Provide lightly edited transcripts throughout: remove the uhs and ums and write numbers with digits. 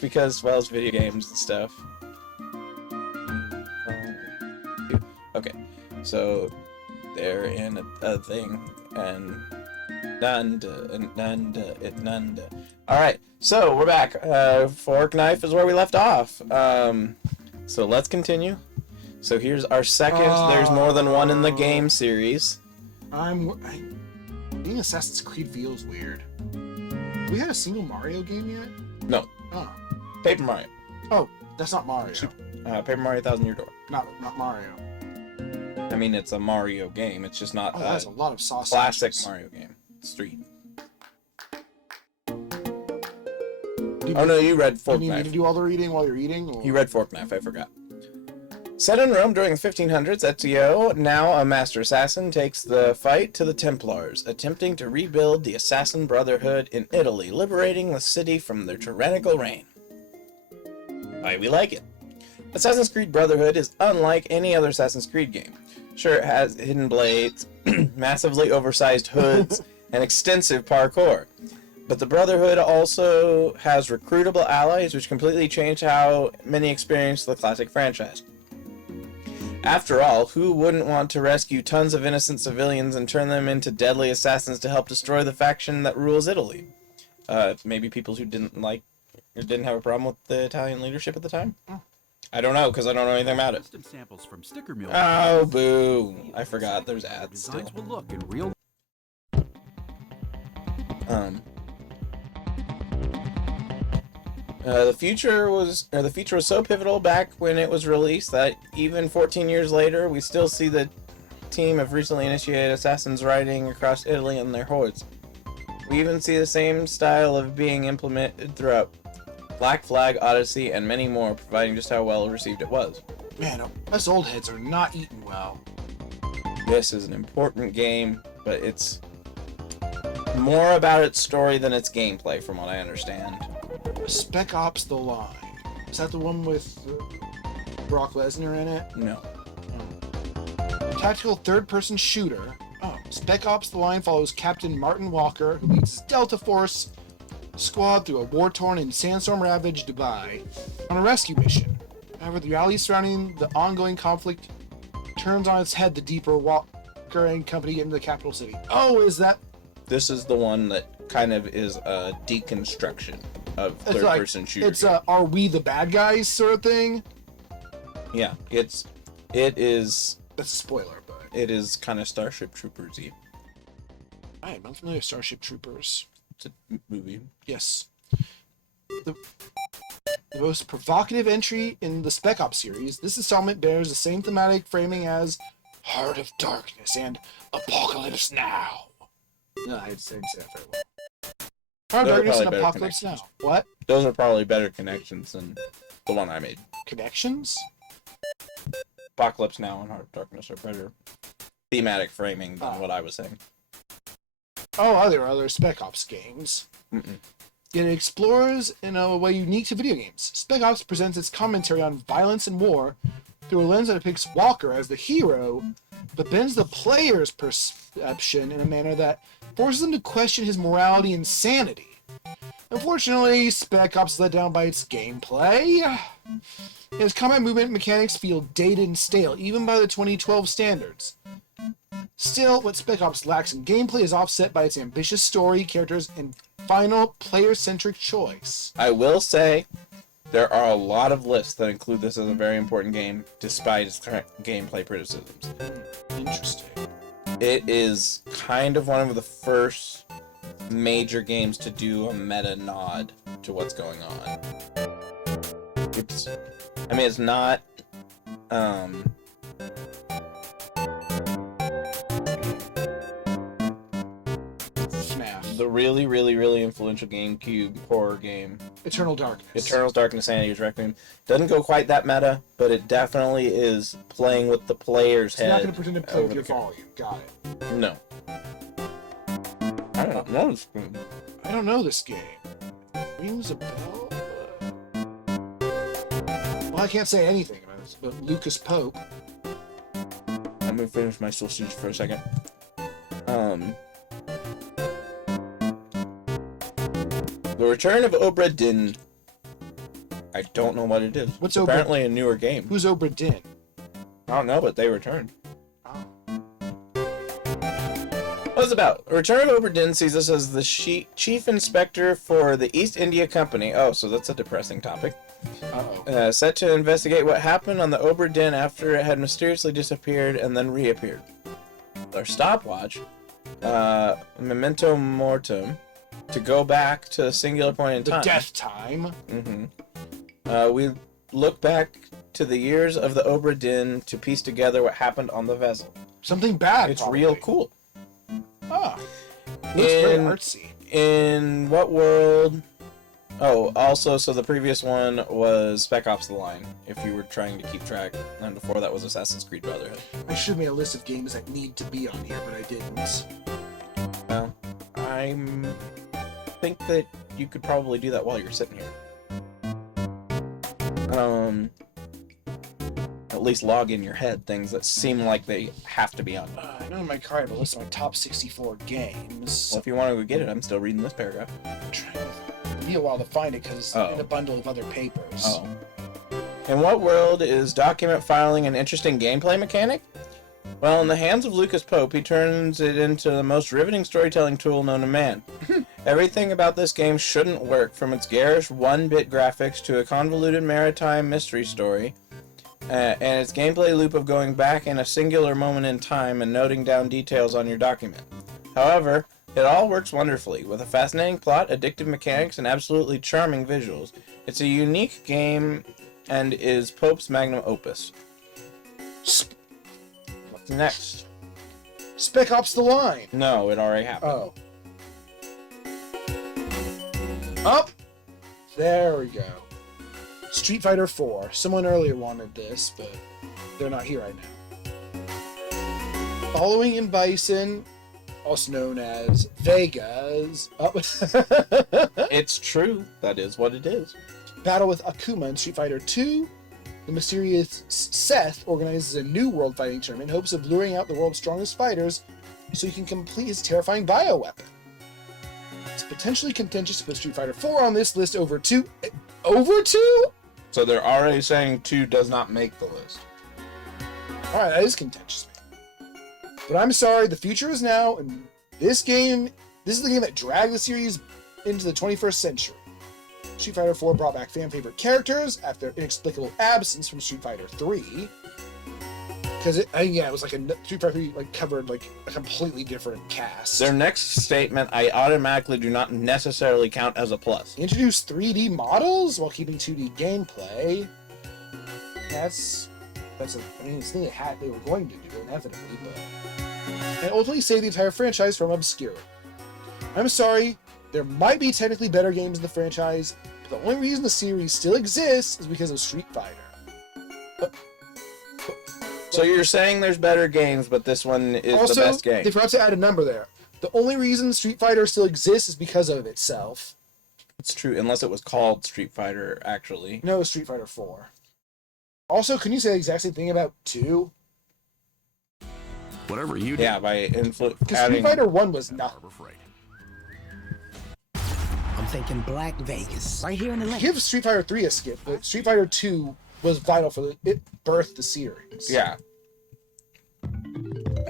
because, well, it's video games and stuff. Okay, so they're in a thing, and Alright, so we're back. Fork Knife is where we left off. So let's continue. So here's our second There's More Than One in the Game series. Being Assassin's Creed feels weird. We had a single Mario game yet? No. Oh. Paper Mario. Oh, that's not Mario. Paper Mario Thousand Year Door. Not Mario. I mean, it's a Mario game. It's just not that's a lot of sausage. Classic Mario game. Street. Oh no, you read Fork Knife. Do you need to do all the reading while you're eating? Or? You read Fork Knife, I forgot. Set in Rome during the 1500s, Ezio, now a master assassin, takes the fight to the Templars, attempting to rebuild the Assassin Brotherhood in Italy, liberating the city from their tyrannical reign. Why we like it. Assassin's Creed Brotherhood is unlike any other Assassin's Creed game. Sure, it has hidden blades, massively oversized hoods, and extensive parkour. But the Brotherhood also has recruitable allies, which completely change how many experience the classic franchise. After all, who wouldn't want to rescue tons of innocent civilians and turn them into deadly assassins to help destroy the faction that rules Italy? Maybe people who didn't have a problem with the Italian leadership at the time? I don't know, because I don't know anything about it. Samples from sticker mill. Oh, boo. I forgot there's ads still. Designs will look in real. The future was so pivotal back when it was released that even 14 years later, we still see the team of recently initiated assassins riding across Italy in their hordes. We even see the same style of being implemented throughout Black Flag, Odyssey, and many more, providing just how well received it was. Man, us old heads are not eating well. This is an important game, but it's more about its story than its gameplay, from what I understand. Spec Ops: The Line. Is that the one with Brock Lesnar in it? No. Tactical third-person shooter. Oh, Spec Ops: The Line follows Captain Martin Walker, who leads his Delta Force squad through a war-torn and sandstorm-ravaged Dubai on a rescue mission. However, the reality surrounding the ongoing conflict turns on its head the deeper Walker and company get into the capital city. Oh, is that... This is the one that kind of is a deconstruction of third-person shooter. It's a "Are we the bad guys?" sort of thing. Yeah, it is. That's a spoiler, but it is kind of Starship Troopers-y. I'm unfamiliar with Starship Troopers. It's a movie. Yes. The most provocative entry in the Spec Ops series, this installment bears the same thematic framing as Heart of Darkness and Apocalypse Now. No, I didn't say that very well. Heart of Darkness and Apocalypse Now. What? Those are probably better connections than the one I made. Connections? Apocalypse Now and Heart of Darkness are better thematic framing than what I was saying. Oh, there are other Spec Ops games. Yet it explores in a way unique to video games. Spec Ops presents its commentary on violence and war through a lens that depicts Walker as the hero, but bends the player's perception in a manner that forces them to question his morality and sanity. Unfortunately, Spec Ops is let down by its gameplay. Its combat movement mechanics feel dated and stale, even by the 2012 standards. Still, what Spec Ops lacks in gameplay is offset by its ambitious story, characters, and final player-centric choice. I will say, there are a lot of lists that include this as a very important game, despite its current gameplay criticisms. Interesting. It is kind of one of the first major games to do a meta nod to what's going on. It's not, FNAF. The really, really, really influential GameCube horror game, Eternal Darkness. Eternal Darkness Sanity's Requiem, doesn't go quite that meta, but it definitely is playing with the player's head. It's not going to pretend to play with your volume. Got it. No. I don't know this game. I don't know this game. Rings a bell? Well, I can't say anything about this, but Lucas Pope. I'm gonna finish my sausage for a second. The Return of Obra Dinn. I don't know what it is. What's It's apparently a newer game. Who's Obra Dinn? I don't know, but they returned. Oh. What's it about? Return of Obra Dinn sees us as the chief inspector for the East India Company. Oh, so that's a depressing topic. Uh-oh. Set to investigate what happened on the Obra Dinn after it had mysteriously disappeared and then reappeared. Our stopwatch, memento mortem, to go back to a singular point in The time. death time. We look back to the years of the Obra Dinn to piece together what happened on the vessel. Something bad. It's probably. real cool. Ah. Looks very In- artsy. In what world? Oh, also, so the previous one was Spec Ops: The Line, if you were trying to keep track, and before that was Assassin's Creed Brotherhood. I should have made a list of games that need to be on here, but I didn't. Well, I think that you could probably do that while you're sitting here. At least log in your head things that seem like they have to be on. I know in my car I have a list of my top 64 games. Well, if you want to go get it, I'm still reading this paragraph. I'm trying to... It'll be a while to find it because it's in a bundle of other papers. Oh. In what world is document filing an interesting gameplay mechanic? Well, in the hands of Lucas Pope, he turns it into the most riveting storytelling tool known to man. Everything about this game shouldn't work, from its garish 1-bit graphics to a convoluted maritime mystery story, and its gameplay loop of going back in a singular moment in time and noting down details on your document. However, it all works wonderfully, with a fascinating plot, addictive mechanics, and absolutely charming visuals. It's a unique game and is Pope's magnum opus. What's next? Spec Ops: The Line. No, it already happened. Oh. Up. There we go. Street Fighter 4. Someone earlier wanted this, but they're not here right now. Following in Bison, also known as Vegas. Oh. It's true. That is what it is. Battle with Akuma in Street Fighter 2. The mysterious Seth organizes a new world fighting tournament in hopes of luring out the world's strongest fighters so he can complete his terrifying bioweapon. It's potentially contentious to put Street Fighter 4 on this list over 2. Over 2? So they're already saying 2 does not make the list. Alright, that is contentious, man. But I'm sorry, the future is now, and this is the game that dragged the series into the 21st century. Street Fighter 4 brought back fan-favorite characters after their inexplicable absence from Street Fighter 3. Because it was like a Street Fighter 3 covered like a completely different cast. Their next statement, I automatically do not necessarily count as a plus. Introduced 3D models while keeping 2D gameplay. It's something they were going to do inevitably, but and ultimately save the entire franchise from obscurity. I'm sorry, there might be technically better games in the franchise, but the only reason the series still exists is because of Street Fighter. So you're saying there's better games, but this one is Also, the best game. they forgot to add a number there. The only reason Street Fighter still exists is because of itself. It's true, unless it was called Street Fighter, actually. No, Street Fighter 4. Also, can you say the exact same thing about 2? Whatever you do. Yeah, by Because Street adding... Fighter 1 was not. Harbor Freight. I'm thinking Black Vegas. Right here in the lake. Give Street Fighter 3 a skip, but Street Fighter 2 was vital for it birthed the series. Yeah.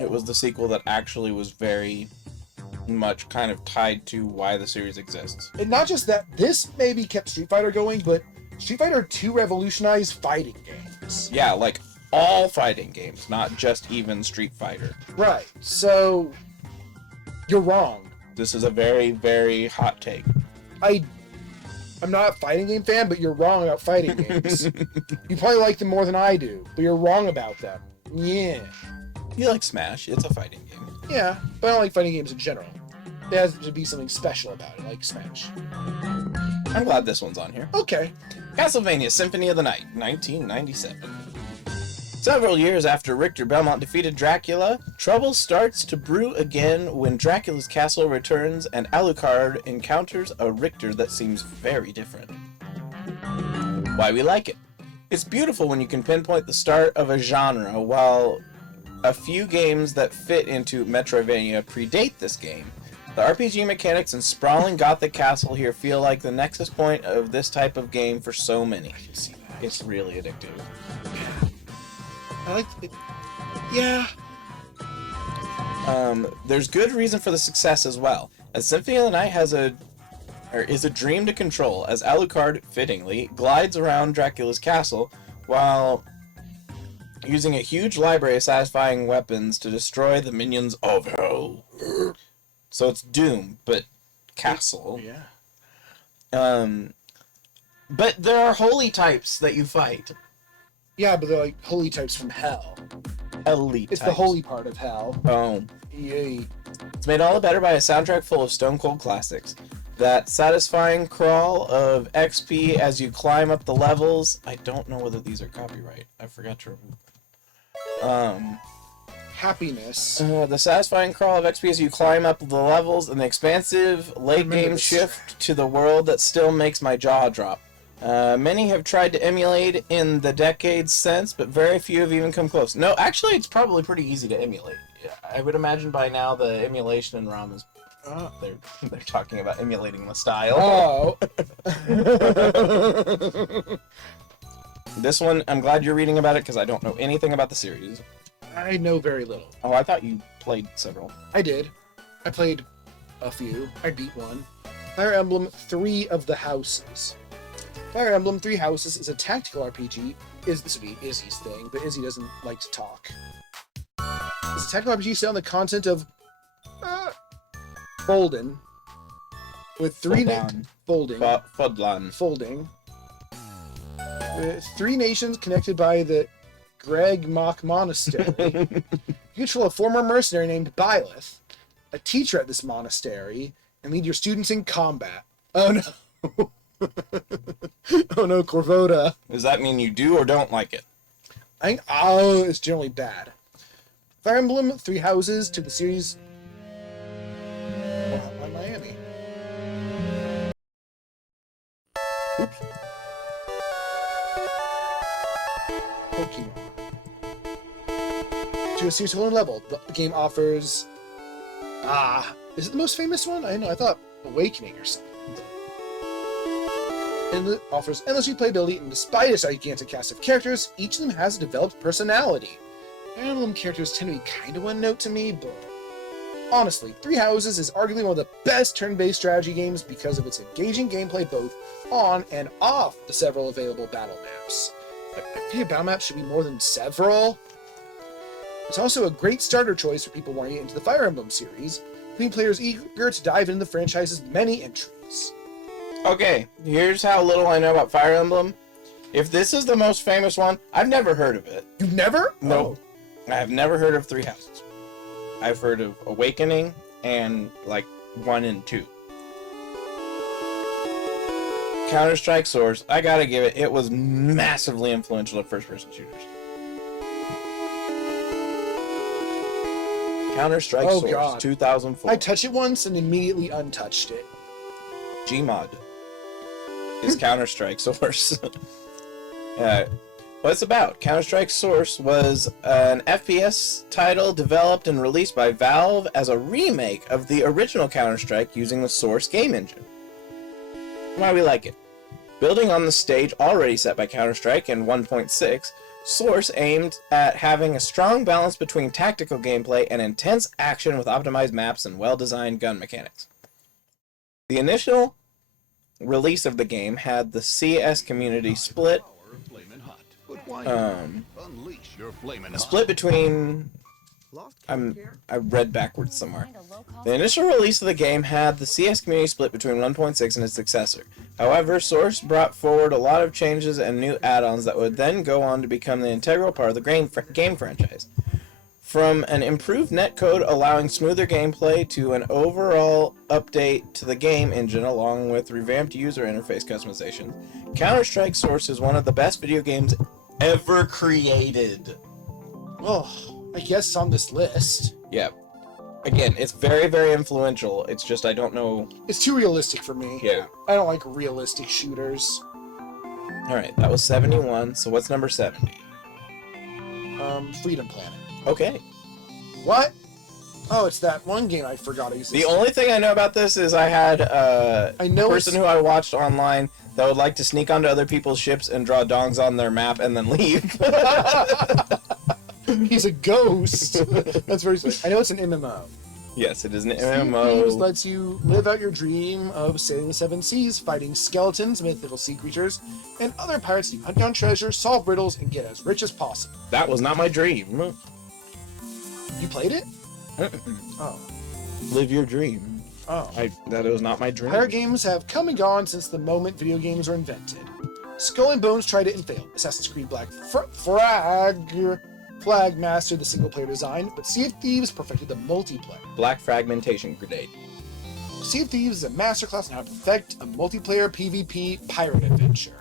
It was the sequel that actually was very much kind of tied to why the series exists. And not just that, this maybe kept Street Fighter going, but Street Fighter 2 revolutionized fighting games. Yeah, like all fighting games, not just even Street Fighter. Right. So you're wrong. This is a very, very hot take. I'm not a fighting game fan, but you're wrong about fighting games. You probably like them more than I do, but you're wrong about them. Yeah. You like Smash, it's a fighting game. Yeah, but I don't like fighting games in general. There has to be something special about it, like Smash. I'm glad this one's on here. Okay. Castlevania Symphony of the Night, 1997. Several years after Richter Belmont defeated Dracula, trouble starts to brew again when Dracula's castle returns and Alucard encounters a Richter that seems very different. Why we like it. It's beautiful when you can pinpoint the start of a genre, while a few games that fit into Metroidvania predate this game. The RPG mechanics and sprawling gothic castle here feel like the nexus point of this type of game for so many. I can see that. It's really addictive. I like it. Yeah. There's good reason for the success as well, as Symphony of the Night is a dream to control, as Alucard, fittingly, glides around Dracula's castle while using a huge library of satisfying weapons to destroy the minions of hell. So it's Doom, but castle. Yeah. But there are holy types that you fight. Yeah, but they're like holy types from hell. Holy It's types. the holy part of hell. Oh. Yay. It's made all the better by a soundtrack full of stone cold classics. That satisfying crawl of XP as you climb up the levels. I don't know whether these are copyright. I forgot to remove. Happiness. The satisfying crawl of XP as you climb up the levels, and the expansive late game this. shift to the world that still makes my jaw drop. Many have tried to emulate in the decades since, but very few have even come close. No, actually, it's probably pretty easy to emulate. I would imagine by now the emulation in ROM is they're talking about emulating the style. Oh. This one, I'm glad you're reading about it because I don't know anything about the series. I know very little. Oh, I thought you played several. I did. I played a few. I beat one. Fire Emblem 3 of the Houses. Fire Emblem 3 Houses is a tactical RPG. This would be Izzy's thing, but Izzy doesn't like to talk. It's a tactical RPG set on the continent of Folden, with three Fudlan. folding. 3 nations connected by the Greg Mock Monastery. You control a former mercenary named Byleth, a teacher at this monastery, and lead your students in combat. Oh no. Oh no, Corvoda. Does that mean you do or don't like it? It's generally bad. Fire Emblem 3 Houses to the series. Hotline Miami. Oops. Pokemon. To a series whole new level. The game offers. Is it the most famous one? I know. I thought Awakening or something. And it offers endless replayability, and despite its gigantic cast of characters, each of them has a developed personality. Fire Emblem characters tend to be kind of one note to me, but honestly, 3 Houses is arguably one of the best turn-based strategy games because of its engaging gameplay both on and off the several available battle maps. I think battle maps should be more than several. It's also a great starter choice for people wanting to get into the Fire Emblem series, including players eager to dive into the franchise's many entries. Okay, here's how little I know about Fire Emblem. If this is the most famous one, I've never heard of it. You've never? No. I have never heard of 3 Houses. I've heard of Awakening and, 1 and 2. Counter-Strike Source, I gotta give it, it was massively influential to first-person shooters. Counter-Strike Source, God. 2004. I touched it once and immediately untouched it. Gmod is Counter-Strike Source. What it's about. Counter-Strike Source was an FPS title developed and released by Valve as a remake of the original Counter-Strike using the Source game engine. Why we like it. Building on the stage already set by Counter-Strike and 1.6, Source aimed at having a strong balance between tactical gameplay and intense action with optimized maps and well-designed gun mechanics. The initial release of the game had the CS community split between I read backwards somewhere. The initial release of the game had the CS community split between 1.6 and its successor. However, Source brought forward a lot of changes and new add-ons that would then go on to become the integral part of the game franchise. From an improved netcode allowing smoother gameplay to an overall update to the game engine along with revamped user interface customization, Counter-Strike Source is one of the best video games ever created. Oh, I guess it's on this list. Yeah. Again, it's very, very influential. It's just I don't know. It's too realistic for me. Yeah. I don't like realistic shooters. Alright, that was 71. So what's number 70? Freedom Planet. Okay. What? Oh, it's that one game I forgot existed. The only thing I know about this is I had I know a person who I watched online that would like to sneak onto other people's ships and draw dongs on their map and then leave. He's a ghost. That's very sweet. I know it's an MMO. Yes, it is an Sea of Thieves MMO. lets you live out your dream of sailing the seven seas, fighting skeletons, mythical sea creatures, and other pirates. You hunt down treasure, solve riddles, and get as rich as possible. That was not my dream. You played it? Oh. Live your dream. Oh. That was not my dream. Pirate games have come and gone since the moment video games were invented. Skull and Bones tried it and failed. Assassin's Creed Black Flag mastered the single-player design, but Sea of Thieves perfected the multiplayer. Black Fragmentation Grenade. Sea of Thieves is a masterclass in how to perfect a multiplayer PvP pirate adventure,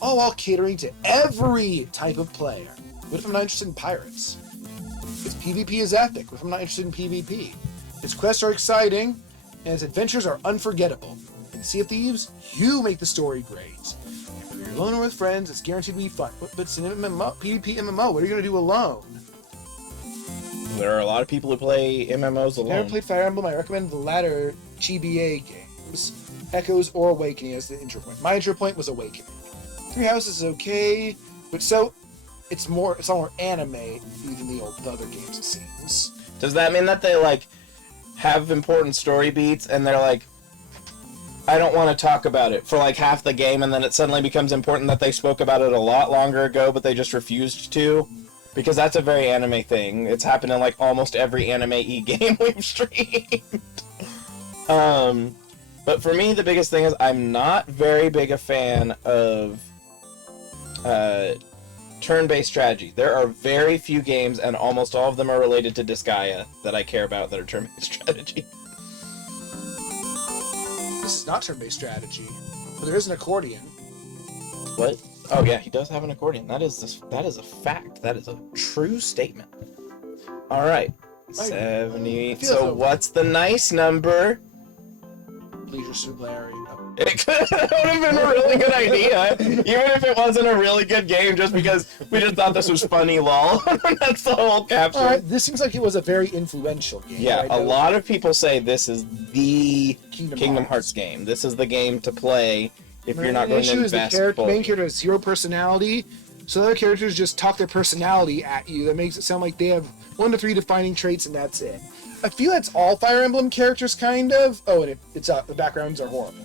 all while catering to every type of player. What if I'm not interested in pirates? Its PvP is epic. What if I'm not interested in PvP? Its quests are exciting, and its adventures are unforgettable. In Sea of Thieves, you make the story great. And whether you're alone or with friends, it's guaranteed to be fun. But it's an MMO, PvP MMO. What are you going to do alone? There are a lot of people who play MMOs If you've alone. never played Fire Emblem, I recommend the latter GBA games, Echoes or Awakening as the intro point. My intro point was Awakening. Three Houses is okay, but it's more anime than the other games, it seems. Does that mean that they like have important story beats and they're like, I don't want to talk about it for like half the game, and then it suddenly becomes important that they spoke about it a lot longer ago, but they just refused to? Because that's a very anime thing. It's happened in like almost every anime game we've streamed. But for me, the biggest thing is I'm not very big a fan of turn-based strategy. There are very few games, and almost all of them are related to Disgaea, that I care about that are turn-based strategy. This is not turn-based strategy, but there is an accordion. What? Oh yeah, he does have an accordion. That is a fact. That is a true statement. All right, 70. So what's the nice number? Leisure Suit Larry. It could have been a really good idea, even if it wasn't a really good game, just because we just thought this was funny, lol. That's the whole caption. Alright, this seems like it was a very influential game. Yeah, right? a lot of people say this is the Kingdom Hearts. Hearts game. This is the game to play if you're not The going to issue is invest. the main character has zero personality, so other characters just talk their personality at you. That makes it sound like they have 1 to 3 defining traits, and that's it. I feel that's all Fire Emblem characters, kind of. Oh, and it's the backgrounds are horrible.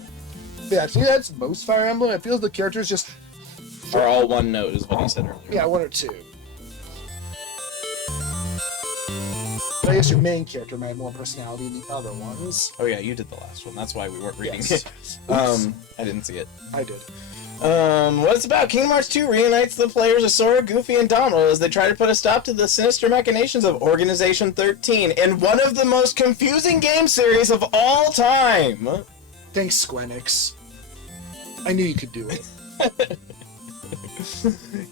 Yeah, I feel that's most Fire Emblem. I feel the characters just Are all one note, is what he said earlier. yeah, 1 or 2. But I guess your main character might have more personality than the other ones. Oh yeah, you did the last one. That's why we weren't reading Yes. it. I didn't see it. I did. What it's about, Kingdom Hearts 2 reunites the players of Sora, Goofy, and Donald as they try to put a stop to the sinister machinations of Organization 13 in one of the most confusing game series of all time. Thanks, Squenix. I knew you could do it.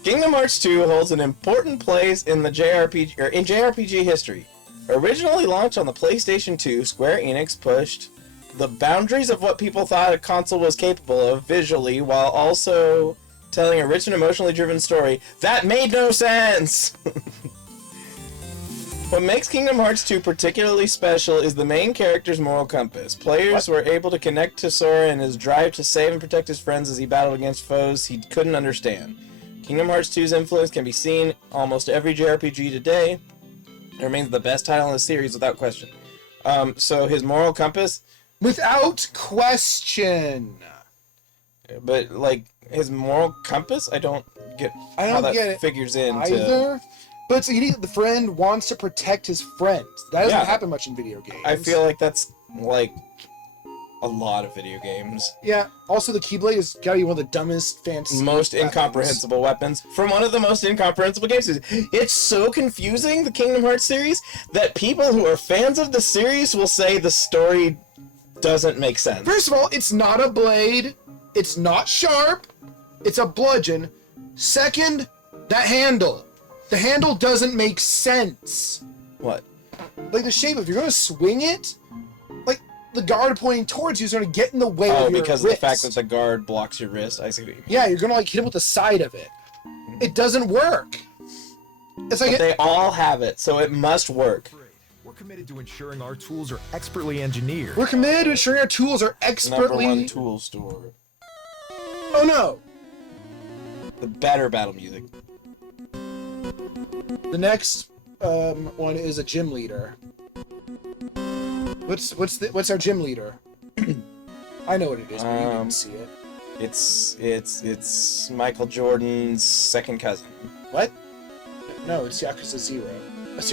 Kingdom Hearts 2 holds an important place in the JRPG history. Originally launched on the PlayStation 2, Square Enix pushed the boundaries of what people thought a console was capable of visually, while also telling a rich and emotionally driven story that made no sense. What makes Kingdom Hearts 2 particularly special is the main character's moral compass. Players were able to connect to Sora and his drive to save and protect his friends as he battled against foes he couldn't understand. Kingdom Hearts 2's influence can be seen almost every JRPG today. It remains the best title in the series without question. So his moral compass, Without question. but like his moral compass, I don't get how that get it figures into. either. But it's the friend wants to protect his friends. That doesn't Yeah. happen much in video games. I feel like that's like a lot of video games. Yeah. Also, the Keyblade has got to be one of the dumbest, fancy, Most weapons. incomprehensible weapons from one of the most incomprehensible games. It's so confusing, the Kingdom Hearts series, that people who are fans of the series will say the story doesn't make sense. First of all, it's not a blade. It's not sharp. It's a bludgeon. Second, that handle. The handle doesn't make sense. What? Like the shape, if you're going to swing it, like the guard pointing towards you is going to get in the way Oh, of your because wrist. of the fact that the guard blocks your wrist? I see what you mean. Yeah, you're going to like hit him with the side of it. It doesn't work. It's like But they all have it, so it must work. committed to ensuring our tools are expertly engineered. We're committed to ensuring our tools are Number expertly... one tool store. Oh no! The better battle music. The next one is a gym leader. What's our gym leader? I know what it is, but you didn't see it. It's Michael Jordan's second cousin. What? No, it's Yakuza 0.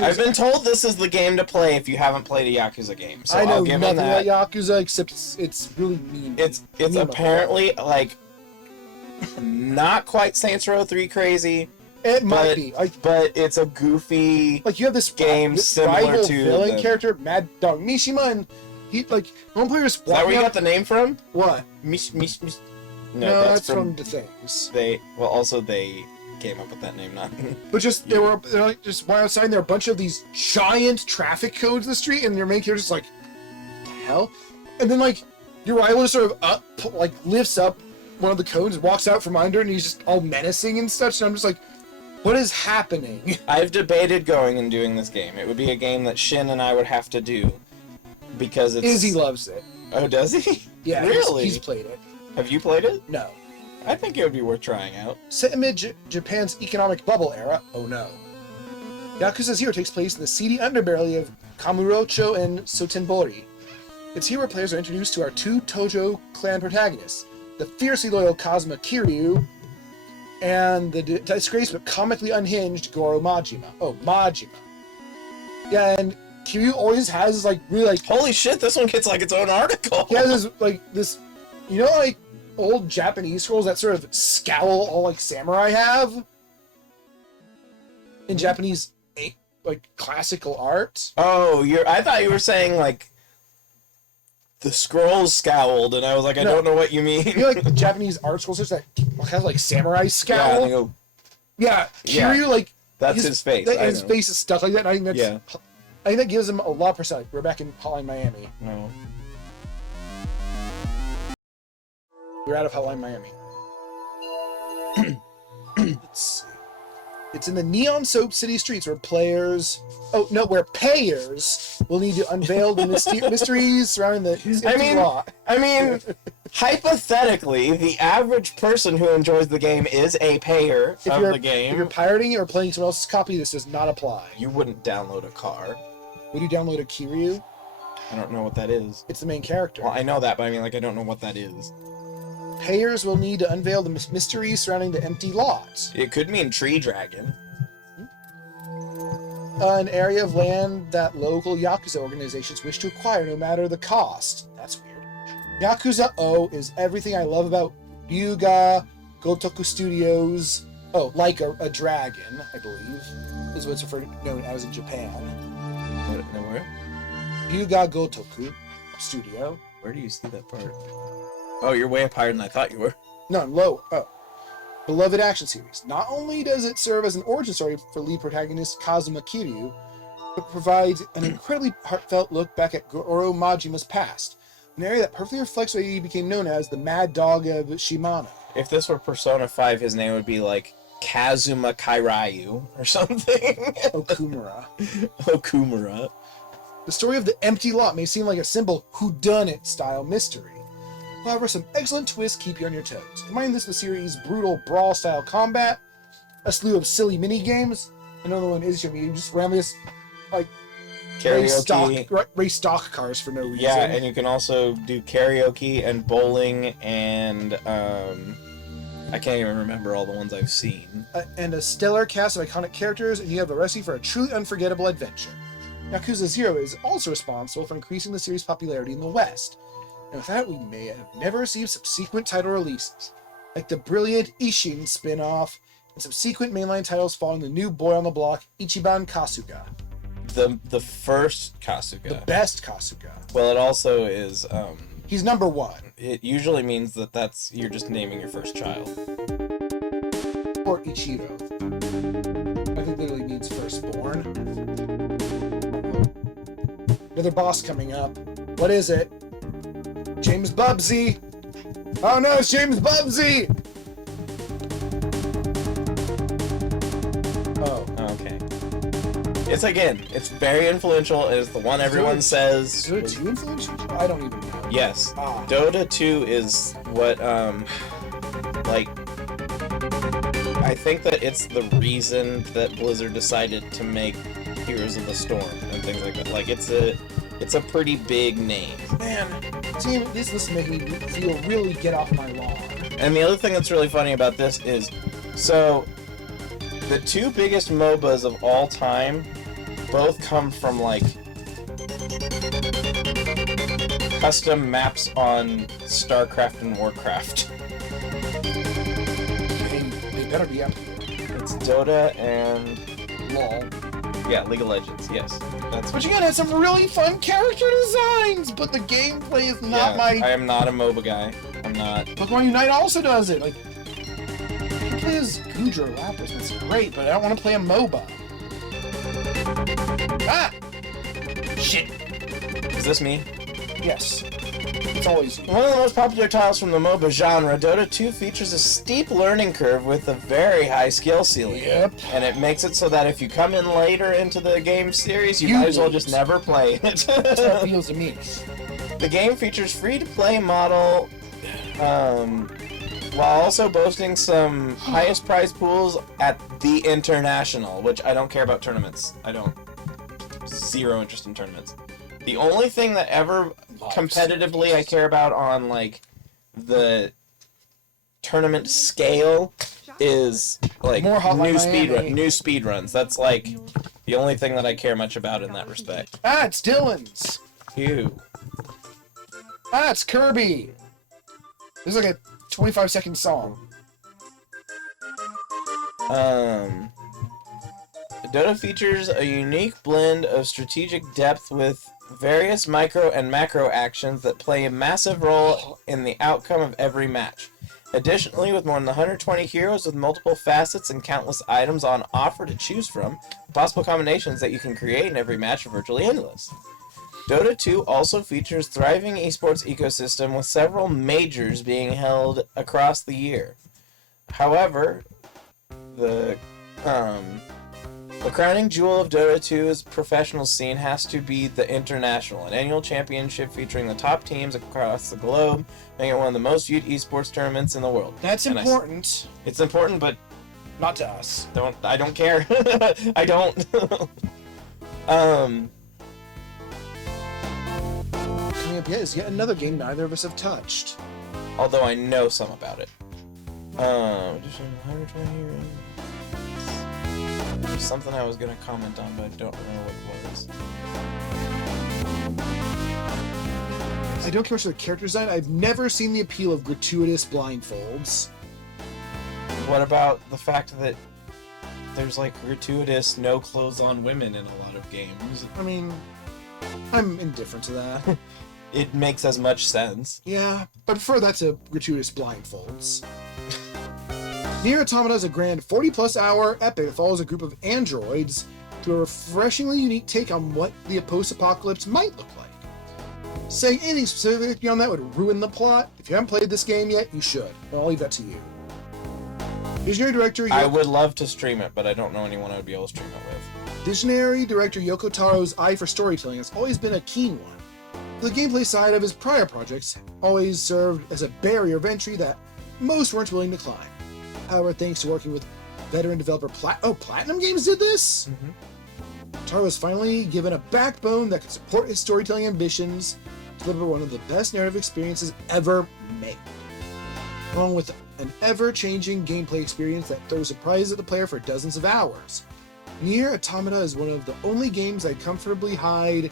I've been told this is the game to play if you haven't played a Yakuza game. So I know I'll give nothing him that. about Yakuza except it's really mean. It's apparently like not quite Saints Row 3 crazy. It might be. But it's a goofy like you have this game this similar rival to villain the- character, Mad Dog Mishima, and he like one player is Is that where you got the name from? what? Mish. No, that's from the things. They came up with that name, not. But just they're like just while outside, there are a bunch of these giant traffic cones in the street, and your main character's like, what the hell? And then like your rival just sort of lifts up one of the cones, walks out from under, and he's just all menacing and such. And I'm just like, what is happening? I've debated going and doing this game. It would be a game that Shin and I would have to do because it's. Izzy loves it. Oh, does he? Yeah, Really? he's played it. Have you played it? No. I think it would be worth trying out. Set amid Japan's economic bubble era, oh no. Yakuza 0 takes place in the seedy underbelly of Kamurocho and Sotenbori. Its hero players are introduced to our two Tojo clan protagonists, the fiercely loyal Kazuma Kiryu and the disgraced but comically unhinged Goro Majima. Oh, Majima. Yeah, and Kiryu always has this really Holy shit! This one gets its own article. he has this old Japanese scrolls that sort of scowl all samurai have in Japanese classical art. Oh, I thought you were saying the scrolls scowled, and I was like, I No. don't know what you mean. You know, the Japanese art scrolls that have samurai Yeah, scowl. they go, Yeah, Yeah. Kiryu that's his face. And I his know. face is stuck like that. And I think that's. Yeah. I think that gives him a lot of personality. We're back in Hotline Miami. No. We're out of Hotline Miami. Let's see. It's in the neon soap city streets where payers will need to unveil the mysteries surrounding the empty lot. I mean, hypothetically, the average person who enjoys the game is a payer of the If game. you're pirating or playing someone else's copy, this does not apply. You wouldn't download a car. Would you download a Kiryu? I don't know what that is. It's the main character. Well, I know that, but I mean, I don't know what that is. Payers will need to unveil the mysteries surrounding the empty lot. It could mean tree dragon. An area of land that local Yakuza organizations wish to acquire no matter the cost. That's weird. Yakuza O is everything I love about Ryuga Gotoku Studios. Oh, like a dragon, I believe, is what's known as in Japan. Where? Ryuga Gotoku Studio. Where do you see that part? Oh, you're way up higher than I thought you were. No, I'm low. Oh. Beloved action series. Not only does it serve as an origin story for lead protagonist Kazuma Kiryu, but provides an incredibly heartfelt look back at Goro Majima's past, an area that perfectly reflects what he became known as the Mad Dog of Shimano. If this were Persona 5, his name would be Kazuma Kairyu or something. Okumura. Okumura. The story of the empty lot may seem like a simple whodunit style mystery. However, some excellent twists keep you on your toes. Combine this with the series' brutal brawl-style combat, a slew of silly mini-games. Another one is you just randomly Karaoke. race stock cars for no reason. Yeah, and you can also do karaoke and bowling and I can't even remember all the ones I've seen. And a stellar cast of iconic characters, and you have a recipe for a truly unforgettable adventure. Yakuza 0 is also responsible for increasing the series' popularity in the West. And without it, we may have never received subsequent title releases, like the brilliant Ishin spin-off, and subsequent mainline titles following the new boy on the block, Ichiban Kasuga. The first Kasuga. The best Kasuga. Well, it also is He's number one. it usually means that you're just naming your first child. Or Ichiro. I think literally means firstborn. Another boss coming up. What is it? James Bubsy! Oh no, it's James Bubsy! Oh. Okay. It's very influential. It's the one everyone says. Dota 2 influential? I don't even know. Yes. Ah. Dota 2 is what, like, I think that it's the reason that Blizzard decided to make Heroes of the Storm and things like that. Like, it's a pretty big name. Man, see, this is making me feel really get off my lawn. And the other thing that's really funny about this is, so, the two biggest MOBAs of all time both come from, like, custom maps on StarCraft and Warcraft. They better be up here. It's Dota and... LOL. Yeah, League of Legends, yes. That's But you gotta have some really fun character designs, but the gameplay is not my... I am not a MOBA guy. I'm not. Pokemon Unite also does it. Like, you play as Goodra Lapras, that's great, but I don't want to play a MOBA. Ah! Shit. Is this me? Yes. It's always you. One of the most popular titles from the MOBA genre, Dota 2 features a steep learning curve with a very high skill ceiling. Yep. And it makes it so that if you come in later into the game series, you might as well just never play it. That's how it feels to me. The game features free-to-play model, while also boasting some highest prize pools at the International, which I don't care about tournaments. Zero interest in tournaments. The only thing that ever competitively I care about on, like, the tournament scale is, like, More Hotline new speed runs. That's, like, the only thing that I care much about in that respect. Ah, it's Dylan's. Ew. Ah, it's Kirby. This is like a 25-second song. Dota features a unique blend of strategic depth with various micro and macro actions that play a massive role in the outcome of every match. Additionally, with more than 120 heroes with multiple facets and countless items on offer to choose from, possible combinations that you can create in every match are virtually endless. Dota 2 also features thriving esports ecosystem with several majors being held across the year. However, the crowning jewel of Dota 2's professional scene has to be the International, an annual championship featuring the top teams across the globe, making it one of the most viewed esports tournaments in the world. That's And important. It's important, but Not to us. I don't care. I don't. Coming up is yet another game neither of us have touched. Although I know some about it. There's something I was gonna comment on, but I don't remember what it was. I don't care much for the character design. I've never seen the appeal of gratuitous blindfolds. What about the fact that there's like gratuitous no clothes on women in a lot of games? I mean, I'm indifferent to that. It makes as much sense. Yeah, but I prefer that to gratuitous blindfolds. Nier Automata is a grand 40-plus hour epic that follows a group of androids through a refreshingly unique take on what the post-apocalypse might look like. Saying anything specific beyond that would ruin the plot. If you haven't played this game yet, you should. I'll leave that to you. Visionary director I would love to stream it, but I don't know anyone I would be able to stream it with. Visionary director Yoko Taro's eye for storytelling has always been a keen one. The gameplay side of his prior projects always served as a barrier of entry that most weren't willing to climb. However, thanks to working with veteran developer Platinum Games did this? Taro was finally given a backbone that could support his storytelling ambitions to deliver one of the best narrative experiences ever made. Along with an ever-changing gameplay experience that throws surprises at the player for dozens of hours. Nier Automata is one of the only games that comfortably hide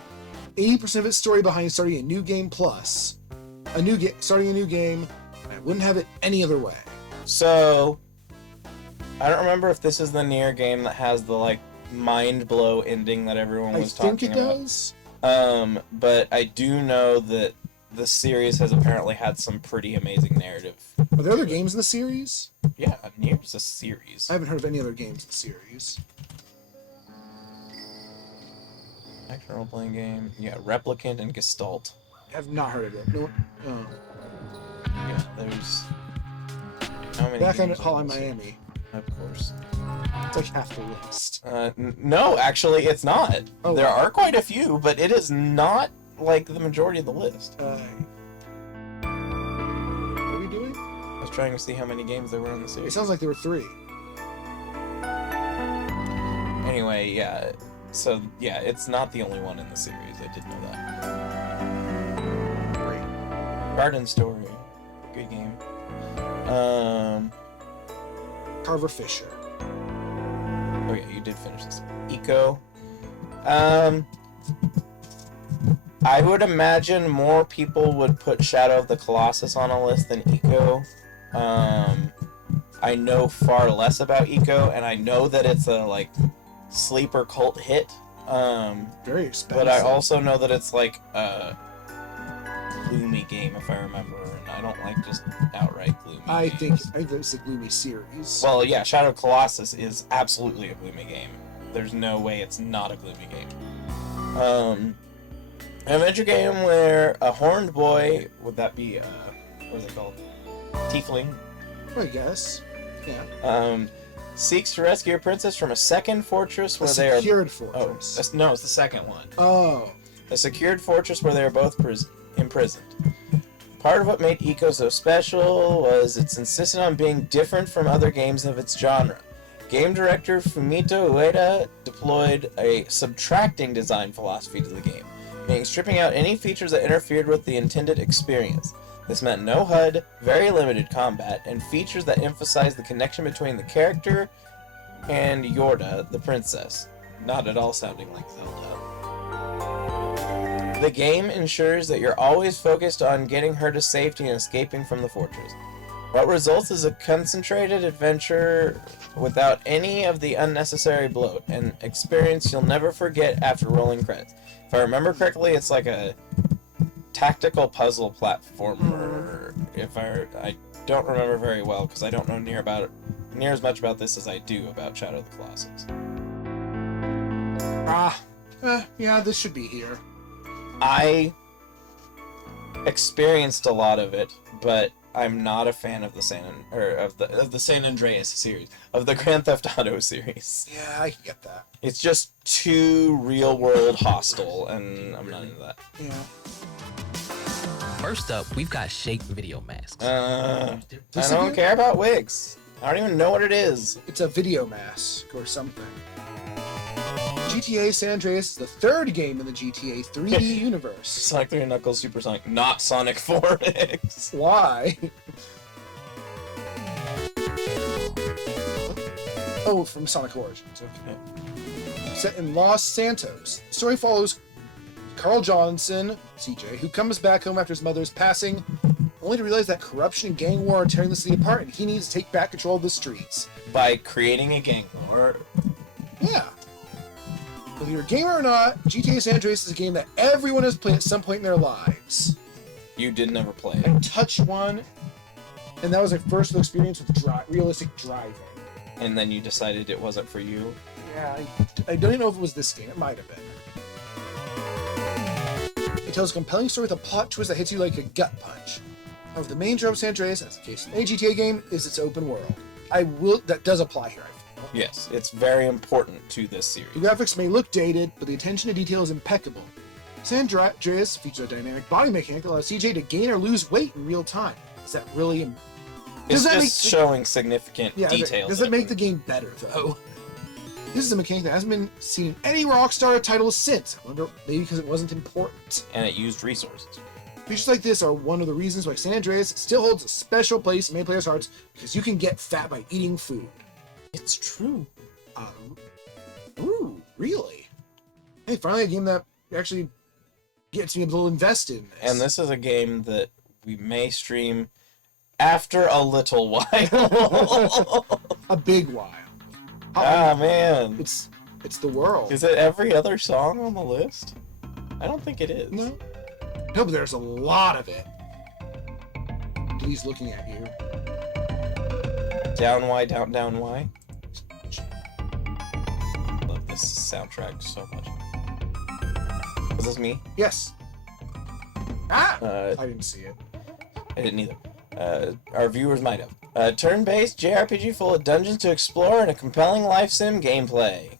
80% of its story behind starting a new game plus. Starting a new game, I wouldn't have it any other way. So, I don't remember if this is the Nier game that has the, like, mind blow ending that everyone was talking about. I think it does. But I do know that the series has apparently had some pretty amazing narrative. Are there other games in the series? Yeah, Nier's a series. I haven't heard of any other games in the series. Action role-playing game. Yeah, Replicant and Gestalt. I have not heard of it. No. Oh. Yeah, there's... How many Back on games Hotline are there? Miami. Of course. It's like half the list. No, actually, it's not. Oh, There wow. are quite a few, but it is not like the majority of the list. What are we doing? I was trying to see how many games there were in the It series. sounds like there were 3. Anyway, yeah. So, yeah, it's not the only one in the series. I did know that. Great. Garden Story. Good game. Carver Fisher. Oh yeah, you did finish this. Eco. I would imagine more people would put Shadow of the Colossus on a list than Eco. I know far less about Eco, and I know that it's a like sleeper cult hit. Very expensive. But I also know that it's like a gloomy game, if I remember, and I don't like just outright gloomy. I think games. it's a gloomy series. Well, yeah, Shadow of Colossus is absolutely a gloomy game. There's no way it's not a gloomy game. An adventure game where a horned boy, would that be, what is it called? Tiefling? I guess. Yeah. Seeks to rescue a princess from a second fortress A where they are... secured Oh, fortress. no, it's the second one. Oh. A secured fortress where they are both imprisoned. Part of what made Eco so special was its insistence on being different from other games of its genre. Game director Fumito Ueda deployed a subtracting design philosophy to the game, meaning stripping out any features that interfered with the intended experience. This meant no HUD, very limited combat, and features that emphasized the connection between the character and Yorda, the princess. Not at all sounding like Zelda. The game ensures that you're always focused on getting her to safety and escaping from the fortress. What results is a concentrated adventure without any of the unnecessary bloat, an experience you'll never forget after rolling credits. If I remember correctly, it's like a tactical puzzle platformer. If I don't remember very well because I don't know near as much about this as I do about Shadow of the Colossus. Yeah, this should be here. I experienced a lot of it, but I'm not a fan of the San Andreas series, of the Grand Theft Auto series. Yeah, I can get that. It's just too real world hostile, and I'm not into that. Yeah. First up, we've got Shape Video Masks. I This don't again? care about wigs. I don't even know what it is. It's a video mask or something. GTA San Andreas is the 3rd game in the GTA 3D universe. Sonic 3 and Knuckles Supersonic, not Sonic 4X. Why? Oh, from Sonic Origins. Okay. Set in Los Santos, the story follows Carl Johnson, CJ, who comes back home after his mother's passing, only to realize that corruption and gang war are tearing the city apart, and he needs to take back control of the streets. By creating a gang war. Yeah. Whether you're a gamer or not, GTA San Andreas is a game that everyone has played at some point in their lives. You did never play I it. touched one, and that was my first experience with realistic driving. And then you decided it wasn't for you. Yeah, I don't even know if it was this game. It might have been. It tells a compelling story with a plot twist that hits you like a gut punch. However, the main draw of San Andreas, as the case in any GTA game, is its open world. That does apply here, I feel. Yes, it's very important to this series. The graphics may look dated, but the attention to detail is impeccable. San Andreas features a dynamic body mechanic that allows CJ to gain or lose weight in real time. Is that really... It's that just showing significant details. Does that make the game better, though? This is a mechanic that hasn't been seen in any Rockstar titles since. I wonder, maybe because it wasn't important. And it used resources. Features like this are one of the reasons why San Andreas still holds a special place in many players' hearts, because you can get fat by eating food. It's true. Ooh, really? Hey, finally a game that actually gets me able to invest in this. And this is a game that we may stream after a little while. A big while. Ah, man. It's the world. Is it every other song on the list? I don't think it is. No, but there's a lot of it. He's looking at you. Down Y, down, down Y. Love this soundtrack so much. Was this me? Yes. Ah! I I didn't see it. didn't either. Our viewers might have. A turn-based JRPG full of dungeons to explore and a compelling life sim gameplay.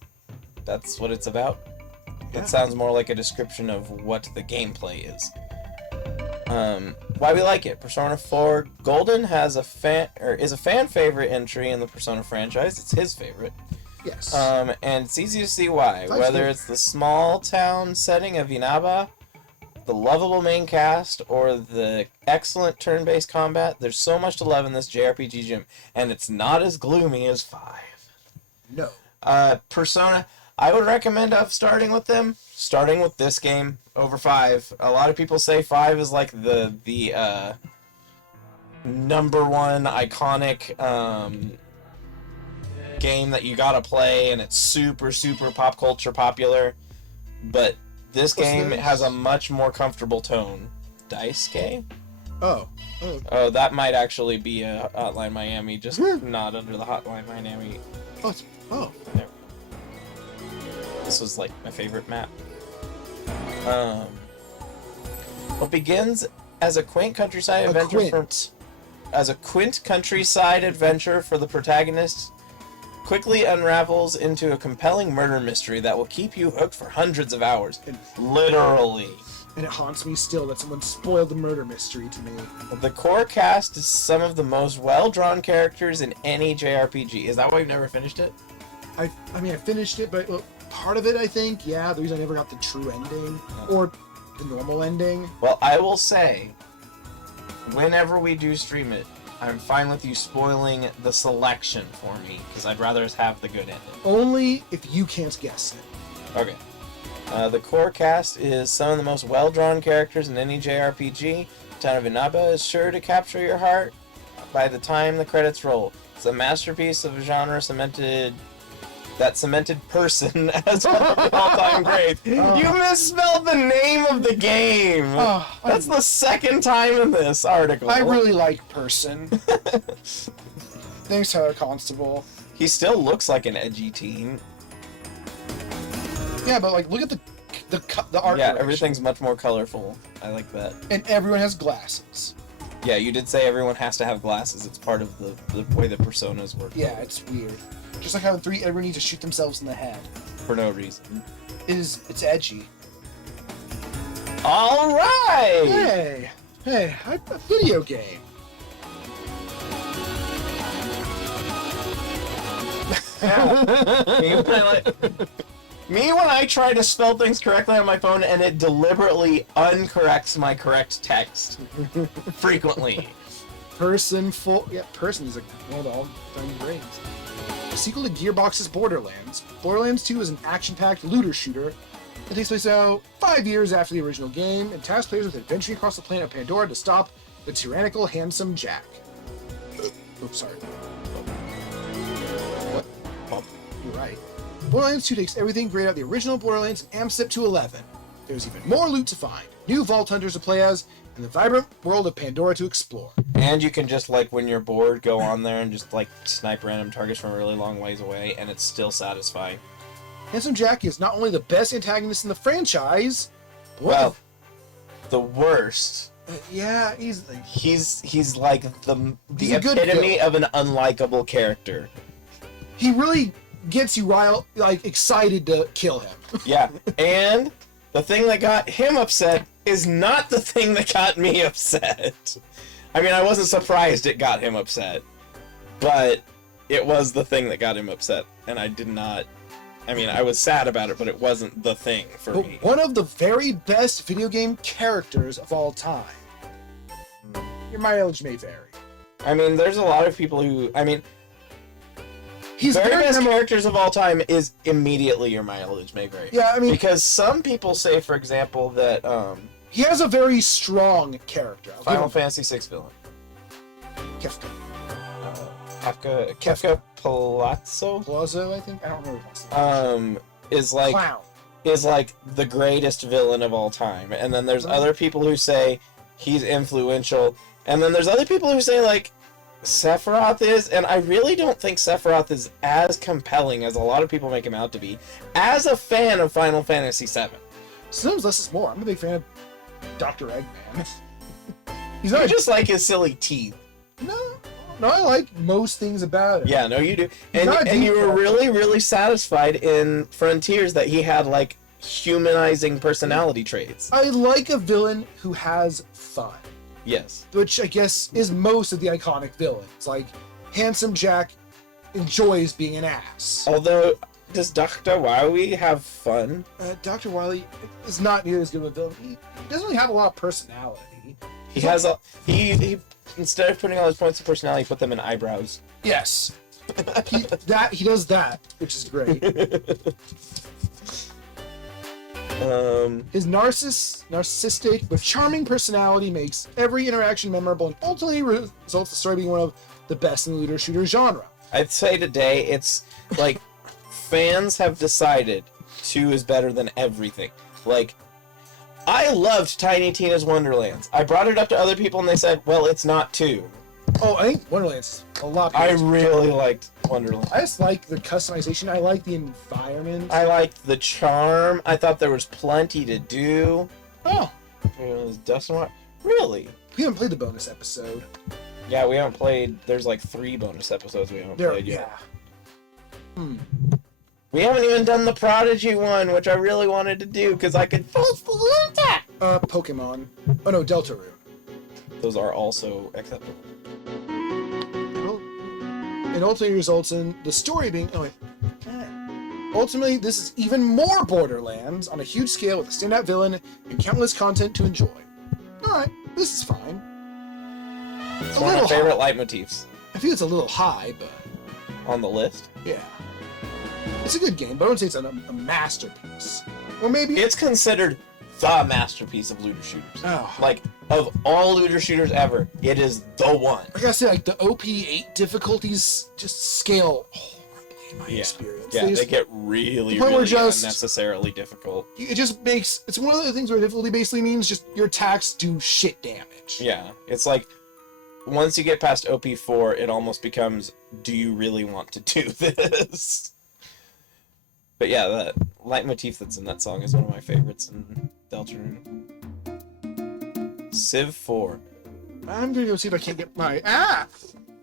That's what it's about. Yeah. It sounds more like a description of what the gameplay is. Why we like it. Persona 4 Golden is a fan favorite entry in the Persona franchise. It's his favorite. Yes. And it's easy to see why. Whether it's the small town setting of Inaba, the lovable main cast, or the excellent turn-based combat, there's so much to love in this JRPG gym, and it's not as gloomy as 5. No. Persona, I would recommend starting with this game over 5. A lot of people say 5 is like the number one iconic game that you gotta play, and it's super pop culture popular, but this game has a much more comfortable tone. Daisuke? Oh. That might actually be a Hotline Miami, just not under the Hotline Miami. Oh. There. This was like my favorite map. What begins as a quaint countryside adventure for the protagonist quickly unravels into a compelling murder mystery that will keep you hooked for hundreds of hours. Literally. And it haunts me still that someone spoiled the murder mystery to me. The core cast is some of the most well-drawn characters in any JRPG. Is that why you've never finished it? I finished it, but part of it, I think, the reason I never got the true ending, or the normal ending. Well, I will say, whenever we do stream it, I'm fine with you spoiling the selection for me, because I'd rather have the good ending. Only if you can't guess it. Okay. The core cast is some of the most well-drawn characters in any JRPG. Town of Inaba is sure to capture your heart by the time the credits roll. It's a masterpiece of a genre cemented person as one of the all-time greats. You misspelled the name of the game. That's the second time in this article. I really like person. Thanks, Tyler Constable. He still looks like an edgy teen. Yeah, but like, look at the art. Yeah, direction. everything's much more colorful. I like that. And everyone has glasses. Yeah, you did say everyone has to have glasses. It's part of the way the personas work. Yeah, it's weird. Just like how in 3, everyone needs to shoot themselves in the head. For no reason. It's edgy. All right. Hey, a video game. Me when I try to spell things correctly on my phone and it deliberately uncorrects my correct text. Frequently. Person is one of the all-time greats. A sequel to Gearbox's Borderlands. Borderlands 2 is an action-packed looter shooter that takes place now 5 years after the original game and tasks players with adventuring across the planet of Pandora to stop the tyrannical handsome Jack. Oops, sorry. What? Oh, you're right. Borderlands 2 takes everything great out of the original Borderlands and amps it to 11. There's even more loot to find, new vault hunters to play as, and the vibrant world of Pandora to explore. And you can just, like, when you're bored, go on there and just, like, snipe random targets from a really long ways away, and it's still satisfying. Handsome Jack is not only the best antagonist in the franchise, but well, the worst. Yeah, he's like the He's a good epitome villain. of an unlikable character. He really gets you excited to kill him. Yeah, and the thing that got him upset is not the thing that got me upset. I mean, I wasn't surprised it got him upset, but it was the thing that got him upset, and I did not... I mean, I was sad about it, but it wasn't the thing for me. One of the very best video game characters of all time. Your mileage may vary. I mean, there's a lot of people who... I mean... He's very best memorable. characters of all time is immediately your mileage may vary. Yeah, I mean... Because some people say, for example, that... he has a very strong character. Final Fantasy VI villain. Kefka. Kefka Palazzo? Palazzo, I think? I don't remember his name. Is like... Clown. Is like the greatest villain of all time. And then there's other people who say he's influential. And then there's other people who say, like, Sephiroth is, and I really don't think Sephiroth is as compelling as a lot of people make him out to be, as a fan of Final Fantasy VII. Sometimes less is more. I'm a big fan of Dr. Eggman. You just like his silly teeth. No, I like most things about it. Yeah, no, you do. He's not a And you deep were character. really, really satisfied in Frontiers that he had, like, humanizing personality traits. I like a villain who has fun, Yes. which I guess is most of the iconic villains. Like, Handsome Jack enjoys being an ass. Although, does Dr. Wowie have fun? Dr. Wily is not nearly as good of a villain. He doesn't really have a lot of personality. He has a... He instead of putting all his points of personality, put them in eyebrows. Yes. He does that, which is great. His narcissistic but charming personality makes every interaction memorable and ultimately results in the story being one of the best in the looter shooter genre. I'd say today it's like fans have decided 2 is better than everything. Like, I loved Tiny Tina's Wonderlands. I brought it up to other people and they said, well, it's not 2. Oh, I think Wonderland's a lot I better. really liked Wonderland. I just like the customization. I like the environment. I liked the charm. I thought there was plenty to do. Oh, It was Dustin Wa- Really? we haven't played the bonus episode. Yeah, we haven't played. There's like 3 bonus episodes we haven't There, played yet. yeah. We haven't even done the Prodigy one, which I really wanted to do because I could post the loot that. Pokemon. Oh no, Deltarune. Those are also acceptable. It ultimately results in the story being. Oh wait. Ultimately, this is even more Borderlands on a huge scale with a standout villain and countless content to enjoy. Alright, this is fine. It's A one of my little favorite high. leitmotifs I feel it's a little high, but on the list. yeah. It's a good game, but I wouldn't say it's a masterpiece. Or maybe It's considered the masterpiece of looter shooters. Oh. Like, of all looter shooters ever, it is the one. I gotta say, like, the OP8 difficulties just scale horribly in my experience. Yeah, they just- get really, the point where really just- unnecessarily difficult. it just makes, it's one of the things where difficulty basically means just your attacks do shit damage. Yeah, it's like, once you get past OP4, it almost becomes, do you really want to do this? But yeah, that leitmotif that's in that song is one of my favorites in Deltarune. Civ 4. I'm gonna go see if I can't get my,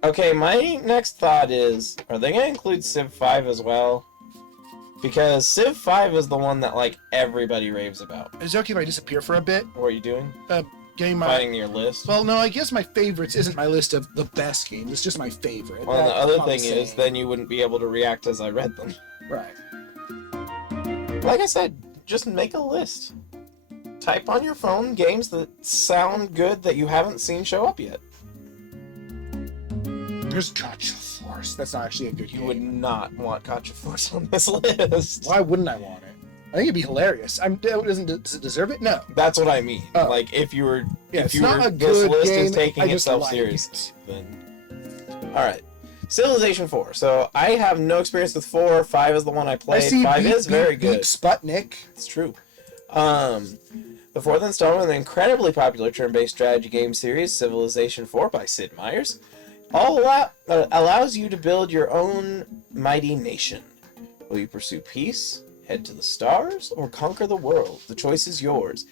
Okay, my next thought is, are they going to include Civ 5 as well? Because Civ 5 is the one that, like, everybody raves about. Is it okay if I disappear for a bit? What are you doing? Getting my, Finding your list? well, no, I guess my favorites isn't my list of the best games, it's just my favorite. Well, the That's other not thing is, same. then you wouldn't be able to react as I read them. Right. Like I said, just make a list. Type on your phone games that sound good that you haven't seen show up yet. There's Gotcha Force. That's not actually a good You game. would not want Gotcha Force on this list. Why wouldn't I want it? I think it'd be hilarious. Does it deserve it? No. That's what I mean. Oh. Like, if you were, Yeah, if it's you not were, a this good list game, is taking I just itself like seriously, then. Alright. Civilization 4. So, I have no experience with 4. 5 is the one I I played. see 5 Beep, is very Beep, good. Beep, Sputnik. It's true. The fourth installment of the incredibly popular turn-based strategy game series, Civilization 4 by Sid Meier's, allows you to build your own mighty nation. Will you pursue peace, head to the stars, or conquer the world? The choice is yours.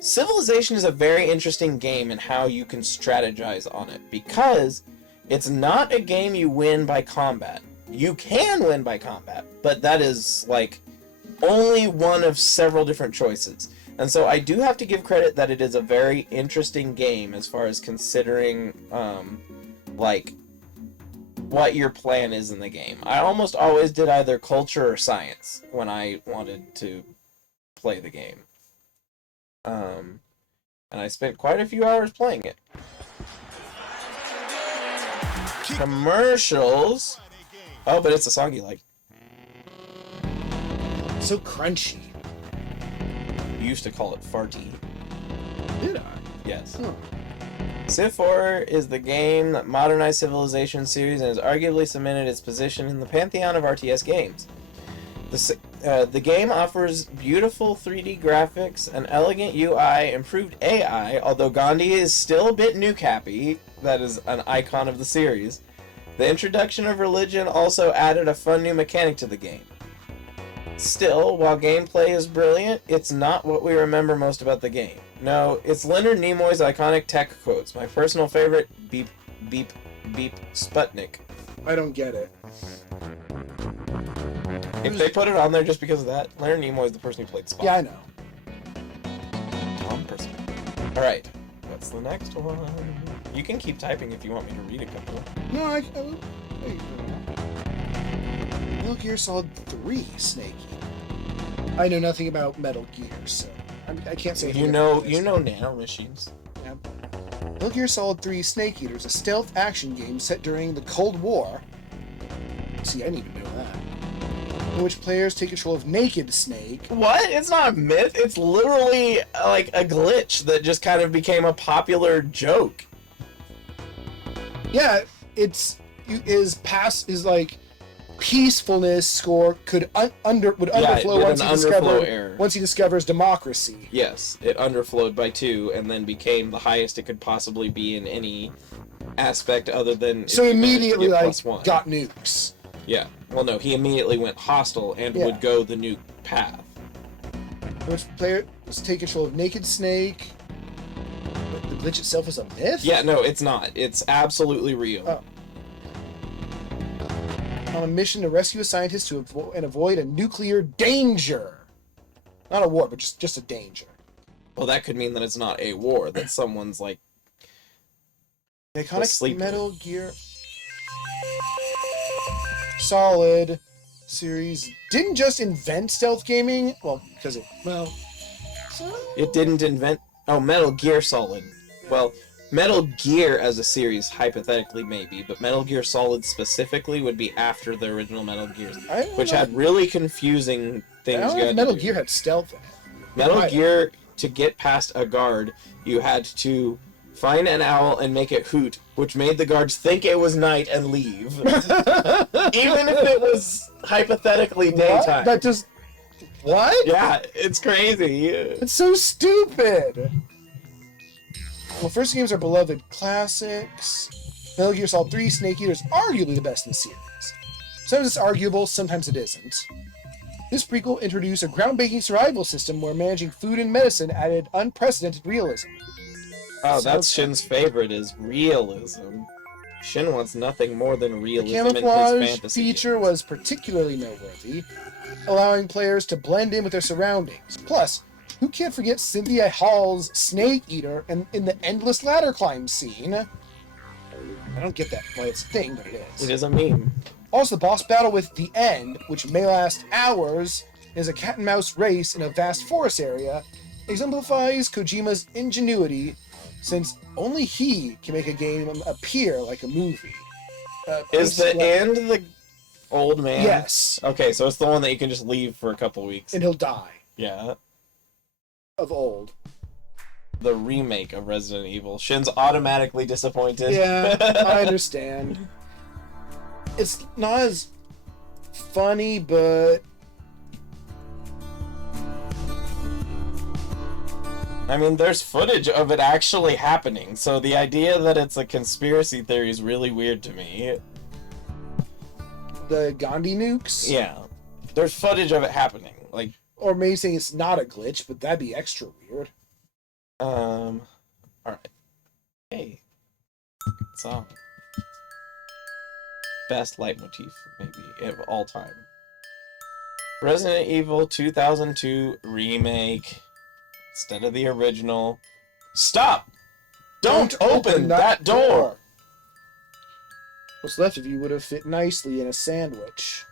Civilization is a very interesting game in how you can strategize on it, because it's not a game you win by combat. You can win by combat, but that is, like, only one of several different choices. And so I do have to give credit that it is a very interesting game as far as considering, like, what your plan is in the game. I almost always did either culture or science when I wanted to play the game. And I spent quite a few hours playing it. Commercials. Oh, but it's a song you like. So crunchy. You used to call it farty. Did I? Yes. Huh. Civ 4 is the game that modernized Civilization series and has arguably cemented its position in the pantheon of RTS games. The game offers beautiful 3D graphics, an elegant UI, improved AI, although Gandhi is still a bit new-cappy, that is an icon of the series. The introduction of religion also added a fun new mechanic to the game. Still, while gameplay is brilliant, it's not what we remember most about the game. No, it's Leonard Nimoy's iconic tech quotes. My personal favorite, beep beep Sputnik. I don't get it. If they put it on there just because of that, Leonard Nimoy is the person who played Spock. Yeah, I know. Tom person. All right, what's the next one? You can keep typing if you want me to read a couple. No, I will. Wait. Metal Gear Solid 3 Snake Eater. I know nothing about Metal Gear, so I can't say. You know nano machines. Yeah. Metal Gear Solid 3 Snake Eater is a stealth action game set during the Cold War. See, I didn't even know that. In which players take control of Naked Snake. What? It's not a myth. It's literally like a glitch that just kind of became a popular joke. Yeah, is like peacefulness score would underflow once he discovers democracy. Yes, it underflowed by 2 and then became the highest it could possibly be in any aspect other than. So he immediately +1. got nukes. Yeah. Well, no, he immediately went hostile and would go the nuke path. Which players take control of Naked Snake. But the glitch itself is a myth? Yeah, no, it's not. It's absolutely real. Oh. On a mission to rescue a scientist and avoid a nuclear danger. Not a war, but just a danger. Well, that could mean that it's not a war, that someone's like. The iconic sleeper. Metal Gear Solid series didn't just invent stealth gaming. Well, because It didn't invent. Oh, Metal Gear Solid. Well, Metal Gear as a series, hypothetically, maybe, but Metal Gear Solid specifically would be after the original Metal Gears, which had really confusing things. I don't know if Metal Gear had stealth in it. Metal Gear, to get past a guard, you had to find an owl and make it hoot, which made the guards think it was night and leave. Even if it was hypothetically daytime. That just... What? Yeah, it's crazy. It's so stupid! Well, first games are beloved classics. Metal Gear Solid 3 Snake Eater is arguably the best in the series. Sometimes it's arguable, sometimes it isn't. This prequel introduced a groundbreaking survival system where managing food and medicine added unprecedented realism. Oh, that's Shin's favorite, is realism. Shin wants nothing more than realism The in his camouflage fantasy feature games. was particularly noteworthy, allowing players to blend in with their surroundings. Plus, who can't forget Cynthia Hall's Snake Eater in the endless ladder climb scene? I don't get that why it's a thing, but it is. It is a meme. Also, the boss battle with The End, which may last hours, is a cat and mouse race in a vast forest area, exemplifies Kojima's ingenuity, since only he can make a game appear like a movie. Is the End the old man? Yes. Okay, so it's the one that you can just leave for a couple weeks. And he'll die. Yeah. Of old. The remake of Resident Evil. Shin's automatically disappointed. Yeah, I understand. It's not as funny, but... I mean, there's footage of it actually happening, so the idea that it's a conspiracy theory is really weird to me. The Gandhi nukes? Yeah. There's footage of it happening. Like, or maybe saying it's not a glitch, but that'd be extra weird. Alright. Hey. Good song. Best leitmotif, maybe, of all time. Resident Evil 2002 Remake. Instead of the original. Stop! Don't open that door! What's left of you would have fit nicely in a sandwich.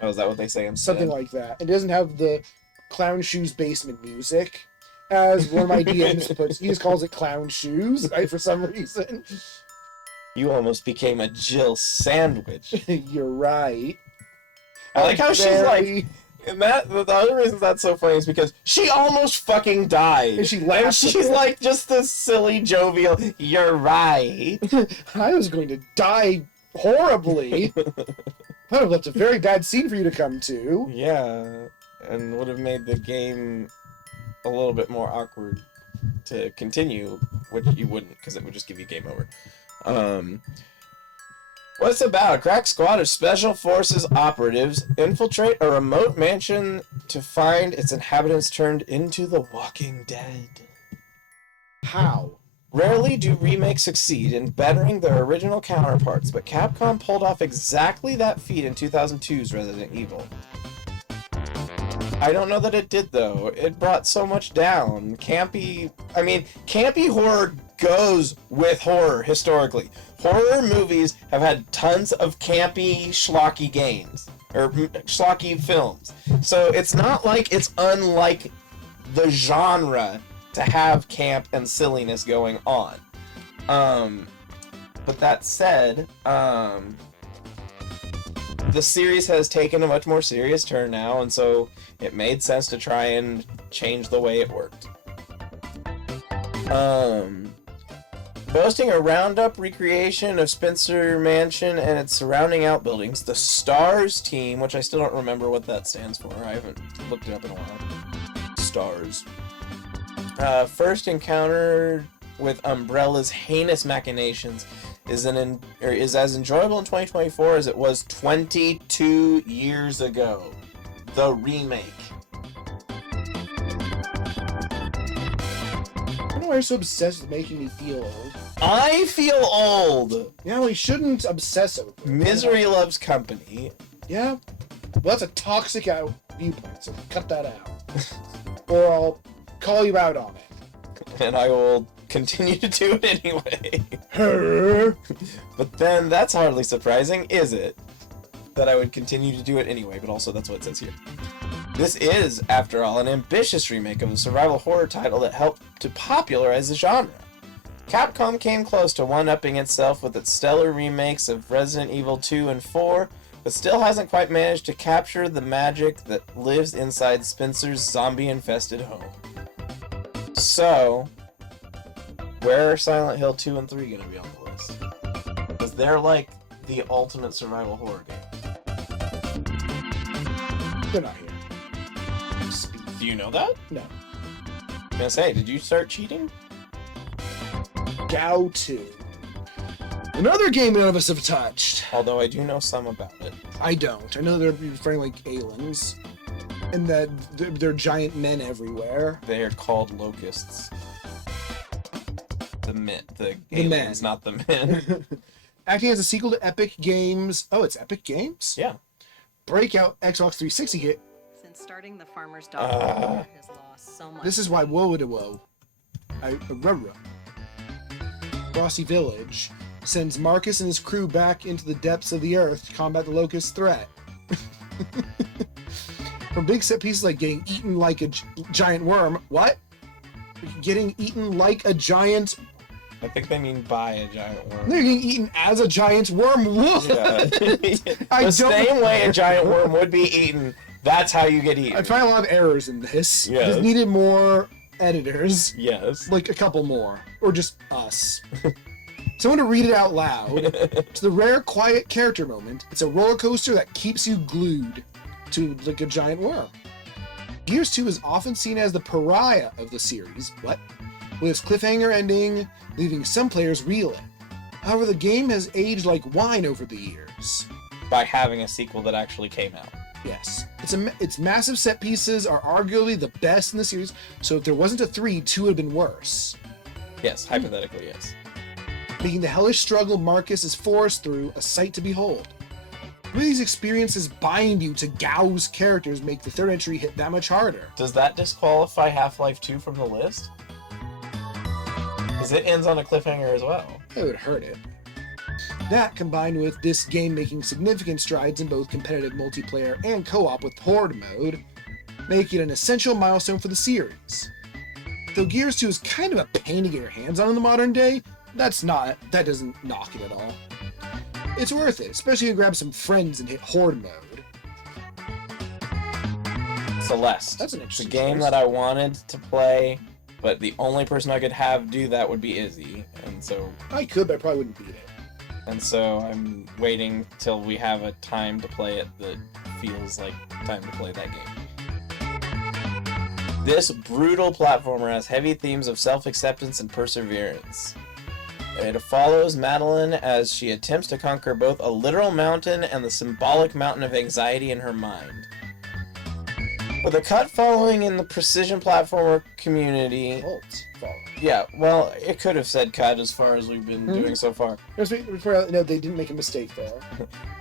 Oh, is that what they say instead? Something like that. It doesn't have the Clown Shoes basement music, as one of my DMs puts. He just calls it Clown Shoes, right, for some reason. You almost became a Jill sandwich. You're right. I like how she's like... And the other reason that's so funny is because she almost fucking died. And she laughs. And she's like just this silly, jovial, you're right. I was going to die horribly. That would have left a very bad scene for you to come to. Yeah, and would have made the game a little bit more awkward to continue, which you wouldn't, because it would just give you game over. What's it about? A crack squad of special forces operatives infiltrate a remote mansion to find its inhabitants turned into the Walking Dead. How? Rarely do remakes succeed in bettering their original counterparts, but Capcom pulled off exactly that feat in 2002's Resident Evil. I don't know that it did, though. It brought so much down. Campy horror goes with horror, historically. Horror movies have had tons of campy, schlocky games, or schlocky films. So it's not like it's unlike the genre to have camp and silliness going on. But that said, the series has taken a much more serious turn now, and so it made sense to try and change the way it worked. Boasting a round-up recreation of Spencer Mansion and its surrounding outbuildings, the STARS team, which I still don't remember what that stands for, I haven't looked it up in a while. STARS. First encountered with Umbrella's heinous machinations is as enjoyable in 2024 as it was 22 years ago. The remake. I don't know why you're so obsessed with making me feel old. I feel old. Yeah, we shouldn't obsess over it. Misery loves company. Yeah? Well, that's a toxic viewpoint, so cut that out. Or I'll call you out on it. And I will continue to do it anyway. But then that's hardly surprising, is it? That I would continue to do it anyway, but also that's what it says here. This is, after all, an ambitious remake of a survival horror title that helped to popularize the genre. Capcom came close to one-upping itself with its stellar remakes of Resident Evil 2 and 4, but still hasn't quite managed to capture the magic that lives inside Spencer's zombie-infested home. So, where are Silent Hill 2 and 3 going to be on the list? Because they're like the ultimate survival horror games. They're not here. Do you know that? No. I was gonna say, did you start cheating? Gao 2. Another game none of us have touched. Although I do know some about it. I don't. I know they're referring like aliens. And that they're giant men everywhere. They are called locusts. The The aliens, men. not the men. Acting as a sequel to Epic Games. Oh, it's Epic Games? Yeah. Breakout Xbox 360 hit. Since starting the farmer's dog has lost so much. This is why Woe. Rossi Village sends Marcus and his crew back into the depths of the earth to combat the locust threat. From big set pieces like getting eaten like a giant worm. What? Getting eaten like a giant... I think they mean by a giant worm. They're getting eaten as a giant worm. What? Yeah. I The same way a giant worm would be eaten, that's how you get eaten. I find a lot of errors in this. Yes. Just needed more editors. Yes. Like a couple more. Or just us. Someone to read it out loud. To the rare quiet character moment, it's a roller coaster that keeps you glued to like a giant worm. Gears 2 is often seen as the pariah of the series. What? With its cliffhanger ending, leaving some players reeling. However, the game has aged like wine over the years. By having a sequel that actually came out. Yes. Its massive set pieces are arguably the best in the series, so if there wasn't a 3, 2 would have been worse. Yes, hypothetically, yes. Making the hellish struggle Marcus is forced through a sight to behold. The way these experiences bind you to Gao's characters make the third entry hit that much harder. Does that disqualify Half-Life 2 from the list? Because it ends on a cliffhanger as well. It would hurt it. That, combined with this game making significant strides in both competitive multiplayer and co-op with Horde mode, make it an essential milestone for the series. Though Gears 2 is kind of a pain to get your hands on in the modern day, that doesn't knock it at all. It's worth it, especially if you grab some friends and hit Horde mode. Celeste. That's an It's a interesting game choice. that I wanted to play, but the only person I could have do that would be Izzy, and so I could, but I probably wouldn't beat it. I'm waiting till we have a time to play it that feels like time to play that game. This brutal platformer has heavy themes of self-acceptance and perseverance. It follows Madeline as she attempts to conquer both a literal mountain and the symbolic mountain of anxiety in her mind. With a cult following in the precision platformer community. Cult following. Yeah, well, it could have said cut as far as we've been doing so far. No, they didn't make a mistake there.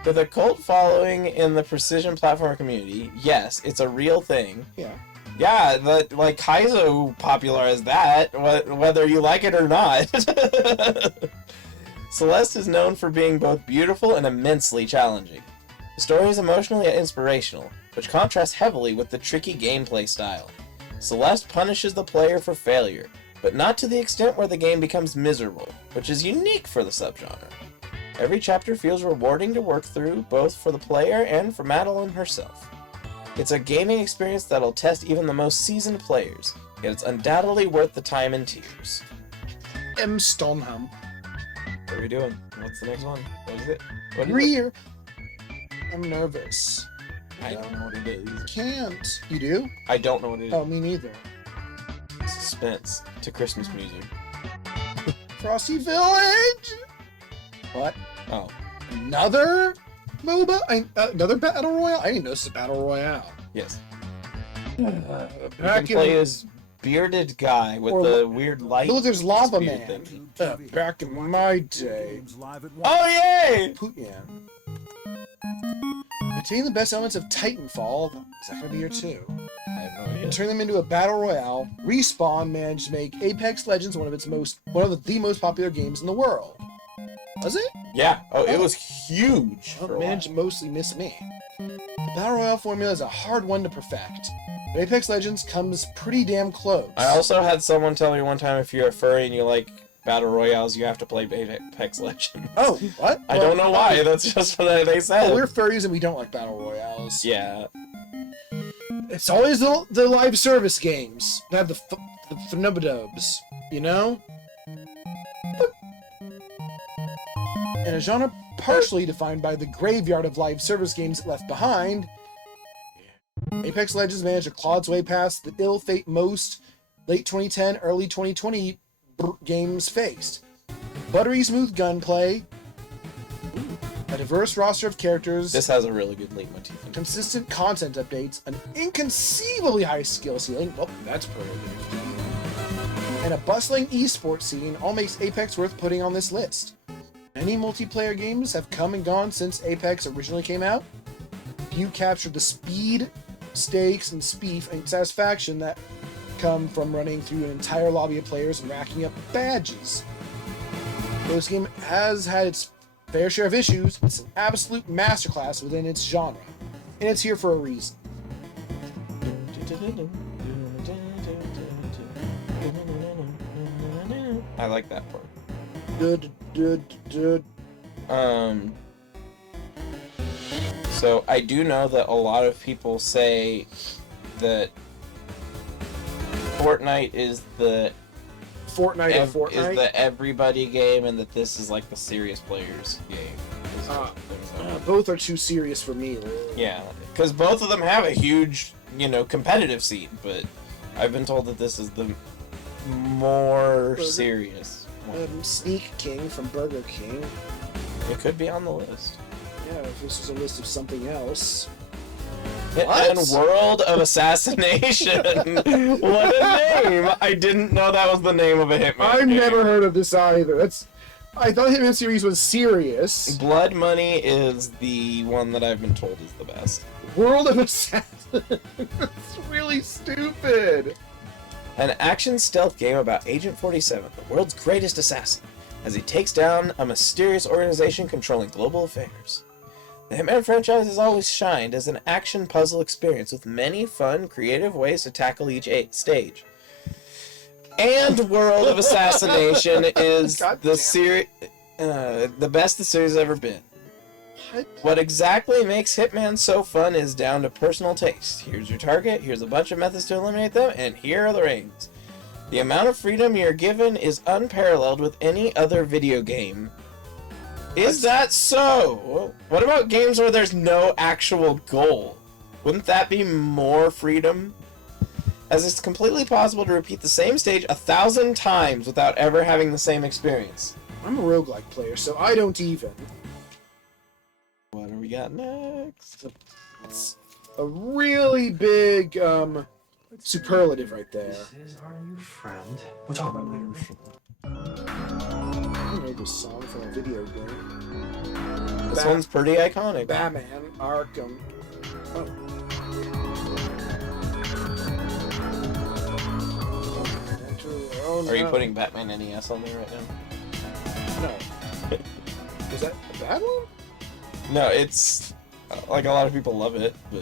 With a cult following in the precision platformer community, yes, it's a real thing. Yeah. Yeah, like Kaizo popularized that, whether you like it or not. Celeste is known for being both beautiful and immensely challenging. The story is emotional yet inspirational, which contrasts heavily with the tricky gameplay style. Celeste punishes the player for failure, but not to the extent where the game becomes miserable, which is unique for the subgenre. Every chapter feels rewarding to work through, both for the player and for Madeline herself. It's a gaming experience that'll test even the most seasoned players, yet it's undoubtedly worth the time and tears. M. Stoneham. What are we doing? What's the next one? What is it? What is it? Rear. I'm nervous. I don't know what it is. Can't. You do? I don't know what it is. Oh, me neither. Suspense to Christmas music. Frosty Village! What? Oh. Another MOBA? Another Battle Royale? I didn't know this is a Battle Royale. Yes. You can Back play in, as bearded guy with Or- the weird light. look, there's Lava beard Man. thing. Back in my day. Oh yay! Yeah. Retain the best elements of Titanfall. Is that going to be here too? I have no idea. Turn them into a battle royale. Respawn managed to make Apex Legends one of the most popular games in the world. Was it? Yeah. Oh, it was huge. Well, For a managed to while. mostly miss me. The battle royale formula is a hard one to perfect, but Apex Legends comes pretty damn close. I also had someone tell me one time if you're a furry and you like battle royales, you have to play Apex Legends. Oh, what? I don't know why. That's just what they said. Well, we're furries and we don't like battle royales. Yeah. It's always the live service games that have the phenomenobs, you know? In a genre partially defined by the graveyard of live service games it left behind, Apex Legends managed to claw its way past the ill fate most late 2010, early 2020 games faced. Buttery smooth gunplay, a diverse roster of characters, This has a really good leitmotif. consistent content updates, an inconceivably high skill ceiling, well, that's pretty good, and a bustling esports scene all makes Apex worth putting on this list. Many multiplayer games have come and gone since Apex originally came out. Few captured the speed, stakes, and satisfaction that come from running through an entire lobby of players and racking up badges. Though this game has had its fair share of issues, it's an absolute masterclass within its genre, and it's here for a reason. I like that part. So I do know that a lot of people say that Fortnite is the Fortnite. is the everybody game, and that this is like the serious players game. Both are too serious for me. Yeah, because both of them have a huge, competitive scene, but I've been told that this is the more serious one. Sneak King from Burger King. It could be on the list. Yeah, if this was a list of something else. Hitman World of Assassination. What a name! I didn't know that was the name of a Hitman I've game. never heard of this either. I thought Hitman series was serious. Blood Money is the one that I've been told is the best. World of Assassin. That's really stupid. An action stealth game about Agent 47, the world's greatest assassin, as he takes down a mysterious organization controlling global affairs. The Hitman franchise has always shined as an action puzzle experience with many fun, creative ways to tackle each stage. And World of Assassination is the best the series has ever been. What exactly makes Hitman so fun is down to personal taste. Here's your target, here's a bunch of methods to eliminate them, and here are the rings. The amount of freedom you're given is unparalleled with any other video game. Is that so? What about games where there's no actual goal? Wouldn't that be more freedom? As it's completely possible to repeat the same stage 1,000 times without ever having the same experience. I'm a roguelike player, so I don't even. What do we got next? a really big superlative right there. This is our new friend. We'll talk about it later. I don't know this song from a video game. This one's pretty iconic. Batman Arkham. Oh. Oh, Are you no. putting Batman NES on there right now? No. Is that a bad one? No, it's like a lot of people love it, but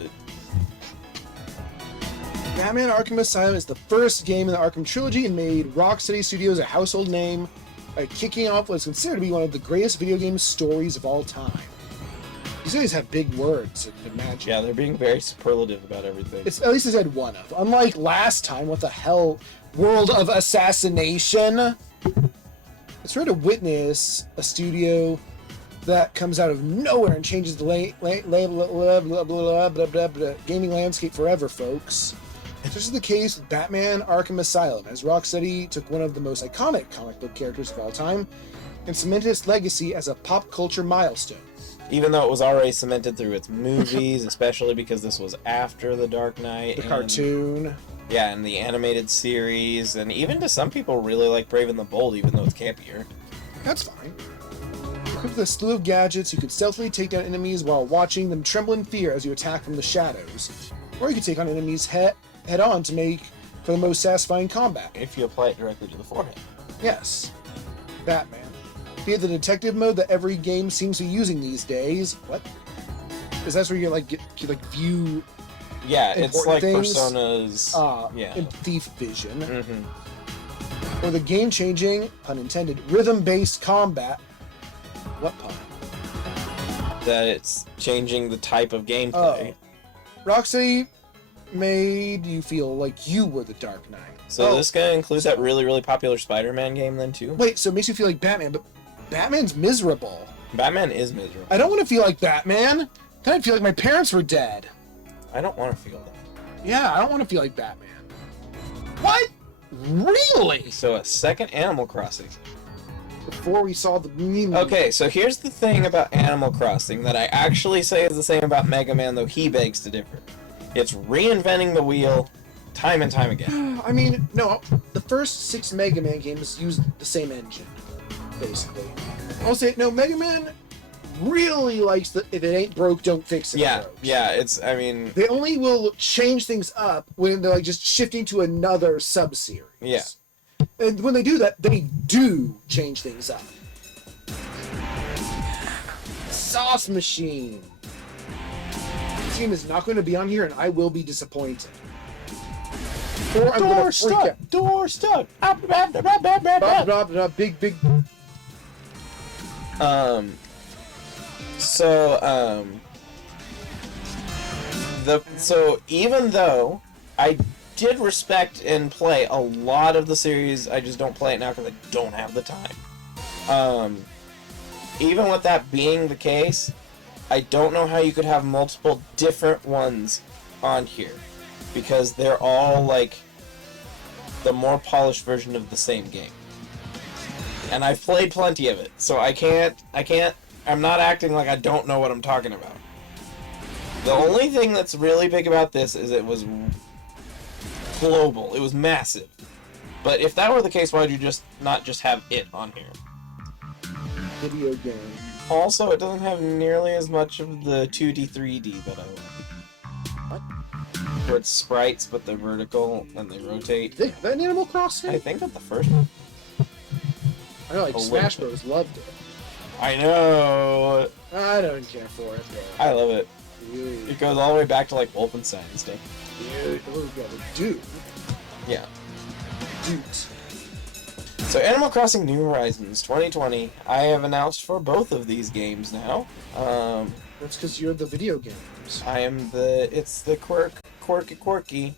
Batman Arkham Asylum is the first game in the Arkham trilogy and made Rocksteady Studios a household name by kicking off what's considered to be one of the greatest video game stories of all time. These guys have big words, imagine. yeah, they're being very superlative about everything. It's at least it said one of. Unlike last time, what the hell? World of Assassination. It's rare to witness a studio that comes out of nowhere and changes the gaming landscape forever, folks. This is the case with Batman Arkham Asylum, as Rocksteady took one of the most iconic comic book characters of all time and cemented its legacy as a pop culture milestone. Even though it was already cemented through its movies, especially because this was after The Dark Knight. The cartoon. Yeah, and the animated series, and even to some people really like Brave and the Bold, even though it's campier. That's fine. Equipped with a slew of gadgets, you could stealthily take down enemies while watching them tremble in fear as you attack from the shadows. Or you could take on enemies head-on to make for the most satisfying combat. If you apply it directly to the forehead. Yes. Batman. Be it the detective mode that every game seems to be using these days. What? Because that's where you view Yeah, it's important like things, Persona's... yeah. in Thief Vision. Mm-hmm. Or the game-changing, pun intended, rhythm-based combat. What pun? That it's changing the type of gameplay. Rocksteady made you feel like you were the Dark Knight. So this guy includes that really, really popular Spider-Man game then too? Wait, so it makes you feel like Batman, but Batman's miserable. Batman is miserable. I don't want to feel like Batman. Then I'd feel like my parents were dead. I don't want to feel that. Yeah, I don't want to feel like Batman. What? Really? So a second Animal Crossing. Before we saw the meme. Okay, so here's the thing about Animal Crossing that I actually say is the same about Mega Man, though he begs to differ. It's reinventing the wheel time and time again. I mean, no, the first 6 Mega Man games used the same engine, basically. I'll say, no, Mega Man really likes the if it ain't broke, don't fix it. Yeah, approach. yeah, it's, I mean... They only will change things up when they're like just shifting to another sub-series. Yeah. And when they do that, they do change things up. Sauce Machine. This game is not going to be on here, and I will be disappointed. Or I'm going to freak out. Door stuck! Big. So even though I did respect and play a lot of the series, I just don't play it now because I don't have the time. Even with that being the case, I don't know how you could have multiple different ones on here, because they're all like the more polished version of the same game. And I've played plenty of it, so I'm not acting like I don't know what I'm talking about. The only thing that's really big about this is it was global. It was massive. But if that were the case, why would you not just have it on here? Video game. Also, it doesn't have nearly as much of the 2D, 3D that I want. What? Where it's sprites, but they're vertical and they rotate. They have that in Animal Crossing? I think that the first one. I know, like A Smash little Bros. Loved it. I know. I don't care for it, though. I love it. Dude, It goes all the way back to like Wolfenstein and stuff. dude. Yeah. Dude. So Animal Crossing New Horizons 2020, I have announced for both of these games now. That's because you're the video games. I am it's the quirky.